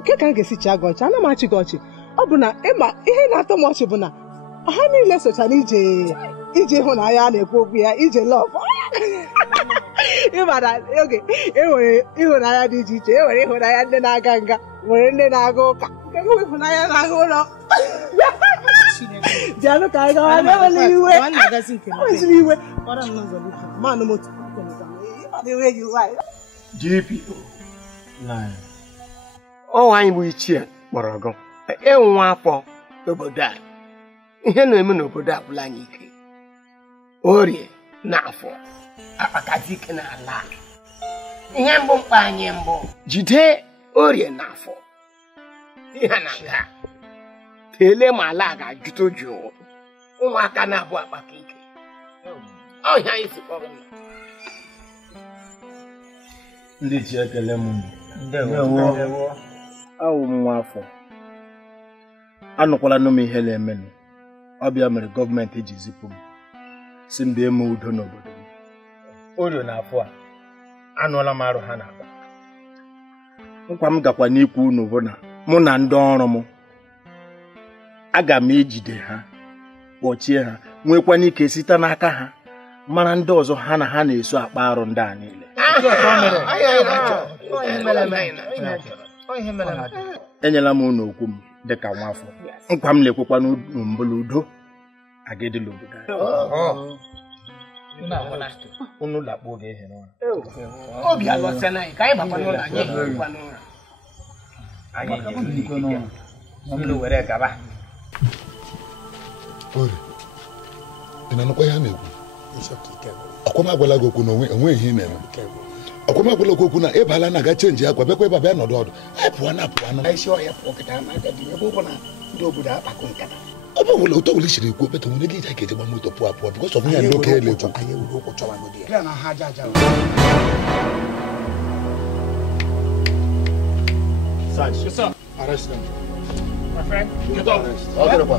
nke ka m ga-esi chi aga ọchị ana m achị gị ọchị ọ bụ na ịma ihe na-atọ m ọchị bụ na ha niile sochara ije ịhụnanya a na-ekwu okwu ya ije lọv ịma na oge enwere ịhụnanya dị iche iche enwere ịhụnanya ndị na-aga nga nwere ndị na-aga ụka nke enwe ịhụnanya na-aga ụlọ bịanụ ka anyị gawa na-ewele iwe eweziri iwe manụ moto Ọ anyị bụ ichie kpọrọ gụ enwe afọ obodo a ihe na-eme n'obodo a bụla anyị ike orie na afọ akpakata ike n'ala ihe mbụ mkpa anyị mbụ jide orie na afọ ihe na-aga tele ma ala ga-ajụta jụụ ụmụaka na-abụ akpaka ike ọhịa anyị si kpọrọ ndị ji ekele m awụ m nwa afọ anụkwala nụ m ihe na-emenụ ọbịa mere gọọmenti ji zipụ m si m bịa eme udo n'obodo m orio na afọ a anụọla m arụ ha na-akpa nkwa m gakwa n'ikwu unu bụ na mụ na ndị ọrụ m aga m ejide ha kpọchie ha nwekwana ike site n'aka ha mara ndị ọzọ ha na ha na-eso akpa arụ ndị a niile enyela m unu okwu m dịka nwafọ nkwa m na-ekwekwa n'unu mbụla udo agedilo unu lakpo oge ihe n'ụra obi alọsịa na ka anyị bakwa n'ụlọ anyị ekwa n'ụra anyị were gaba ị na-anụkwa ihe a na-ekwu akwamagwala gị okwu na onwe ihe ị na-eme akwamagwala gị okwu na ịbala na aga chenji akwa bịakwa ịba bịa nọdụ ọdụ anyị pụọ na isi ọhịa pụọ kịta na agadi ebe ọ bụ na ndị obodo akpakọ nkata ọ bụ nwere ụtọ wele siri ekwu beta nwere gị ije ga-eje gba moto pụọ apụọ bikọs ọbụ ya ndị oke ele ekwu anyị wuru okwu chọwa n'ụdị ya na ha aja aja Arrest them. My friend, get up.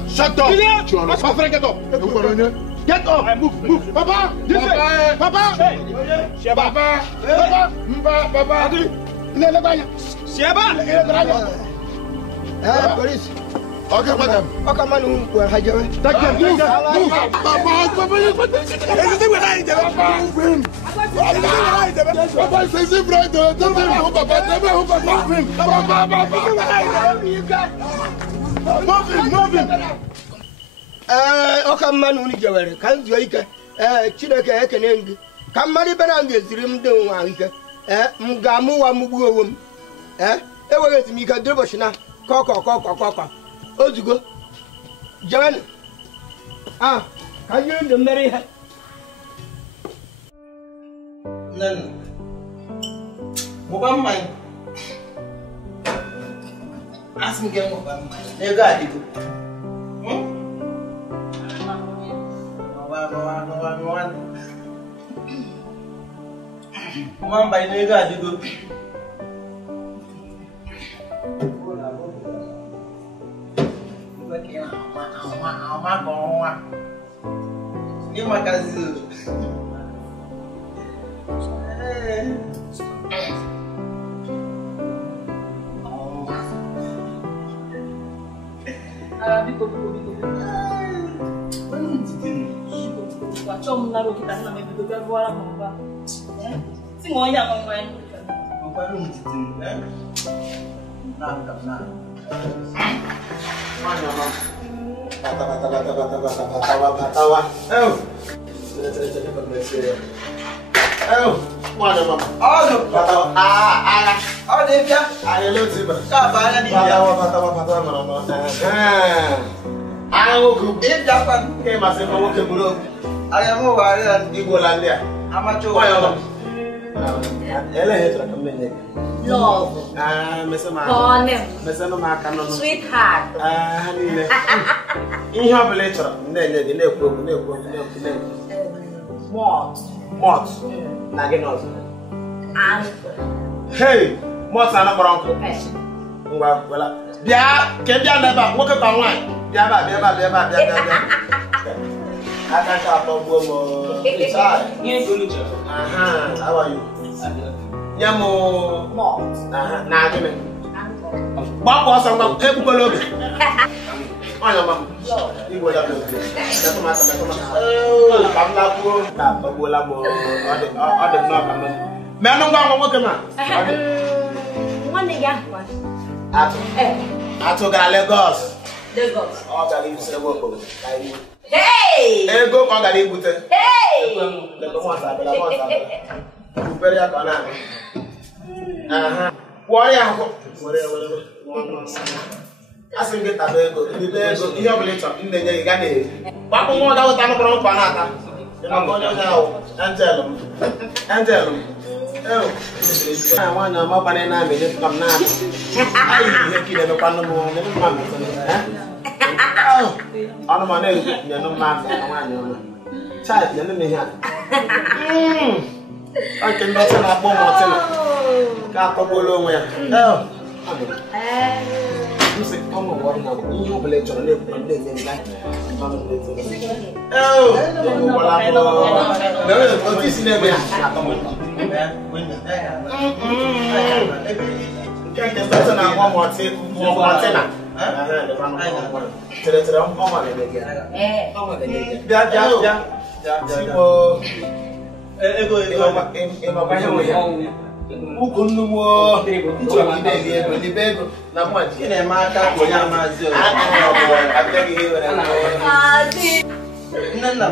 Shut up. My friend, get up. Get up. Move. Papa. Papa. Papa. Papa. Police. Okay, madam. Okay, man, who are you? Take them. Move. Papa. Anything with I do. Papa says it right. Don't tell me who Papa. Tell me who Papa. Papa. Move him. Okay, man, who is your can't you? Chineke ekene ngi. Ka mmadụ ibe na ngeziri m dị nwa ike. M ga-amụ wa mugbu owo m. Eweghị m ike dịrị ụbọchị na kọkọ. Ozugo. Jan. Ka anyị ndụ mere ihe. Nana. Mụba mmanya. Asị m gị mụba mmanya. N'ego adịgo. Mamba n'ego adịgo. Love. Sweetheart. Ihe ọ bụla ị chọrọ na-enye gị na-ekwu mọt na gị n'ọzọ. Hey, mọt na kpọrọ nkụ. Ngwa wela. Bịa ka ị bịa n'ebe a nwoke ka nwaanyị. Bịa ebe a. Aka ka atọ gbuo m. How are you? Nyamo na gịnị? Gbapụ ọsọ ngwa egbugbola oge. Onye ọma m. Igwe la oge. Ka m lakwuo na agbuola m ọ dị nnọọ ka m. Menụ ngwa nwoke ma. Nwanne gị ahụ. Atụ gara Lagos. Ọ gara ibute okporo. Ego ka ọ gara ibute. Very good. Why are you? Asking get a bego, you have little in the Ghanaian. Papa, more than what I'm going to Panata. I'm going to now and tell them. Oh, I want a mop and I may just come now. I kill a panama. Oh, on my name, no man. Child, you know me. I can not send a bomb or can't go away. Oh, you say, come on, you will let your live on this like oh, this never come on. Can't better than one more thing. Nana.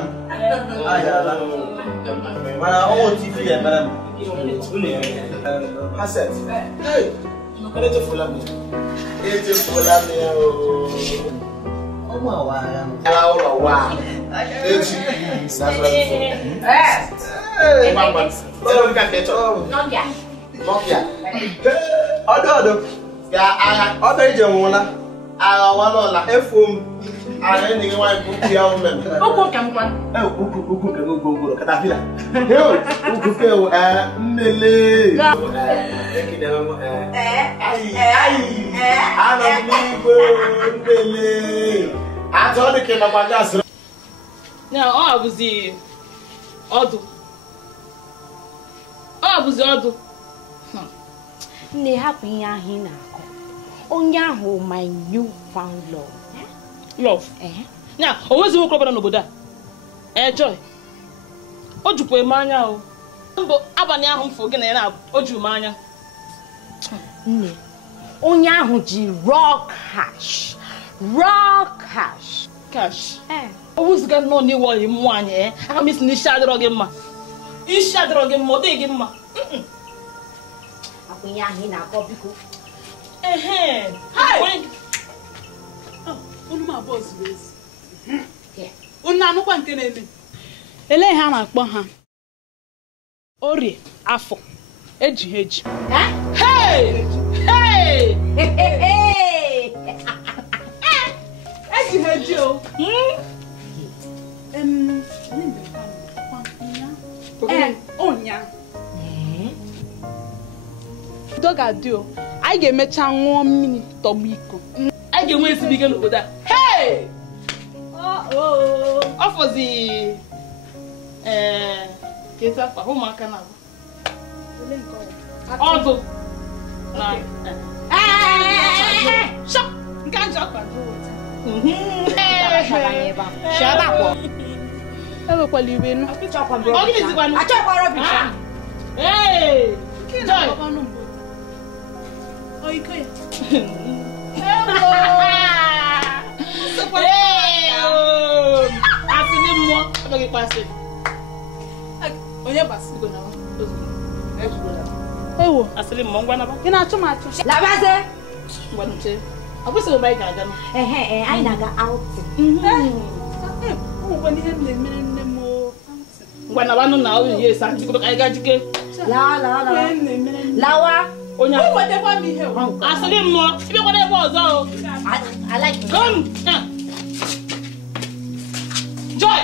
Ayala. Mana o TV e mara. Haset. Hey. Kale to follow me. E to follow me o. O ma wa ya. Ala o wa. E ti. Mama. Tell me can catch up. Nokia. Odo. Ya aga. Odo ije nwona. Aga wa no la. Efom. Ara ni wa ku ya o mem. Oku kam kwa. Oku kam gogoro katafila. Yo, oku ke o nnele. Ekide mo ai. Ana mi go nnele. Ato de ke na kwa gas. Na o abuzi odu. O abuzi odu. Nne hapụ ihe ahụ ị na-akọ. Onye ahụ my new found love. Love. Nya, o wezi nwoke ọbụla n'obodo a. Joy. O jukwa eme anya o. Mbụ abalị ahụ mfụ gị na ya na o ju m anya. Nne, onye ahụ ji raw cash. Raw cash. Cash. O wezụga nọ n'iwu ọyị m nwaanyị aka m isi n'isi adịrọ gị mma. Isi adịrọ gị mma, ọ dịghị gị mma. Akwa ihe ahụ ị na-akọ biko. Unu ma boss base. Unu anụkwa nke na-eme. Ele ha na-akpọ ha. Orie afọ eji eji. Hey! Hey! Eji eji o. Onya. Dogadi o. Anyị ga-emecha ṅụọ mmiri tọgbọ iko. Anyị ga-enwe ezigbo ike n'obodo a. Hey! Ọ fọzi kesa fa ụmụaka na ọdụ na shop nke ajọ akpado. Ewekwala iwe nụ. Ọ gịnị zikwanụ? Achọkwara bisha. Hey! Joy. O iko ya. Asịrị mmụọ abụghị kpasị. Onye gbasigo na ewo asịrị mmụọ ngwa naba. Ị na-achụ m achụ. Labaze. Ngwa nche. Ọ kwụsịrị mgbe anyị ga-aga na. Anyị na-aga outing. Ụmụkwa n'ihe m na-emere nne m o. Ngwa naba nụ na ọ ihe esa jikọrọ ka anyị gaa jike. Lawa. Onye o wetakwa m ihe asịrị mmụọ ịbịakwana ebe ọzọ o. I like Come. Joy.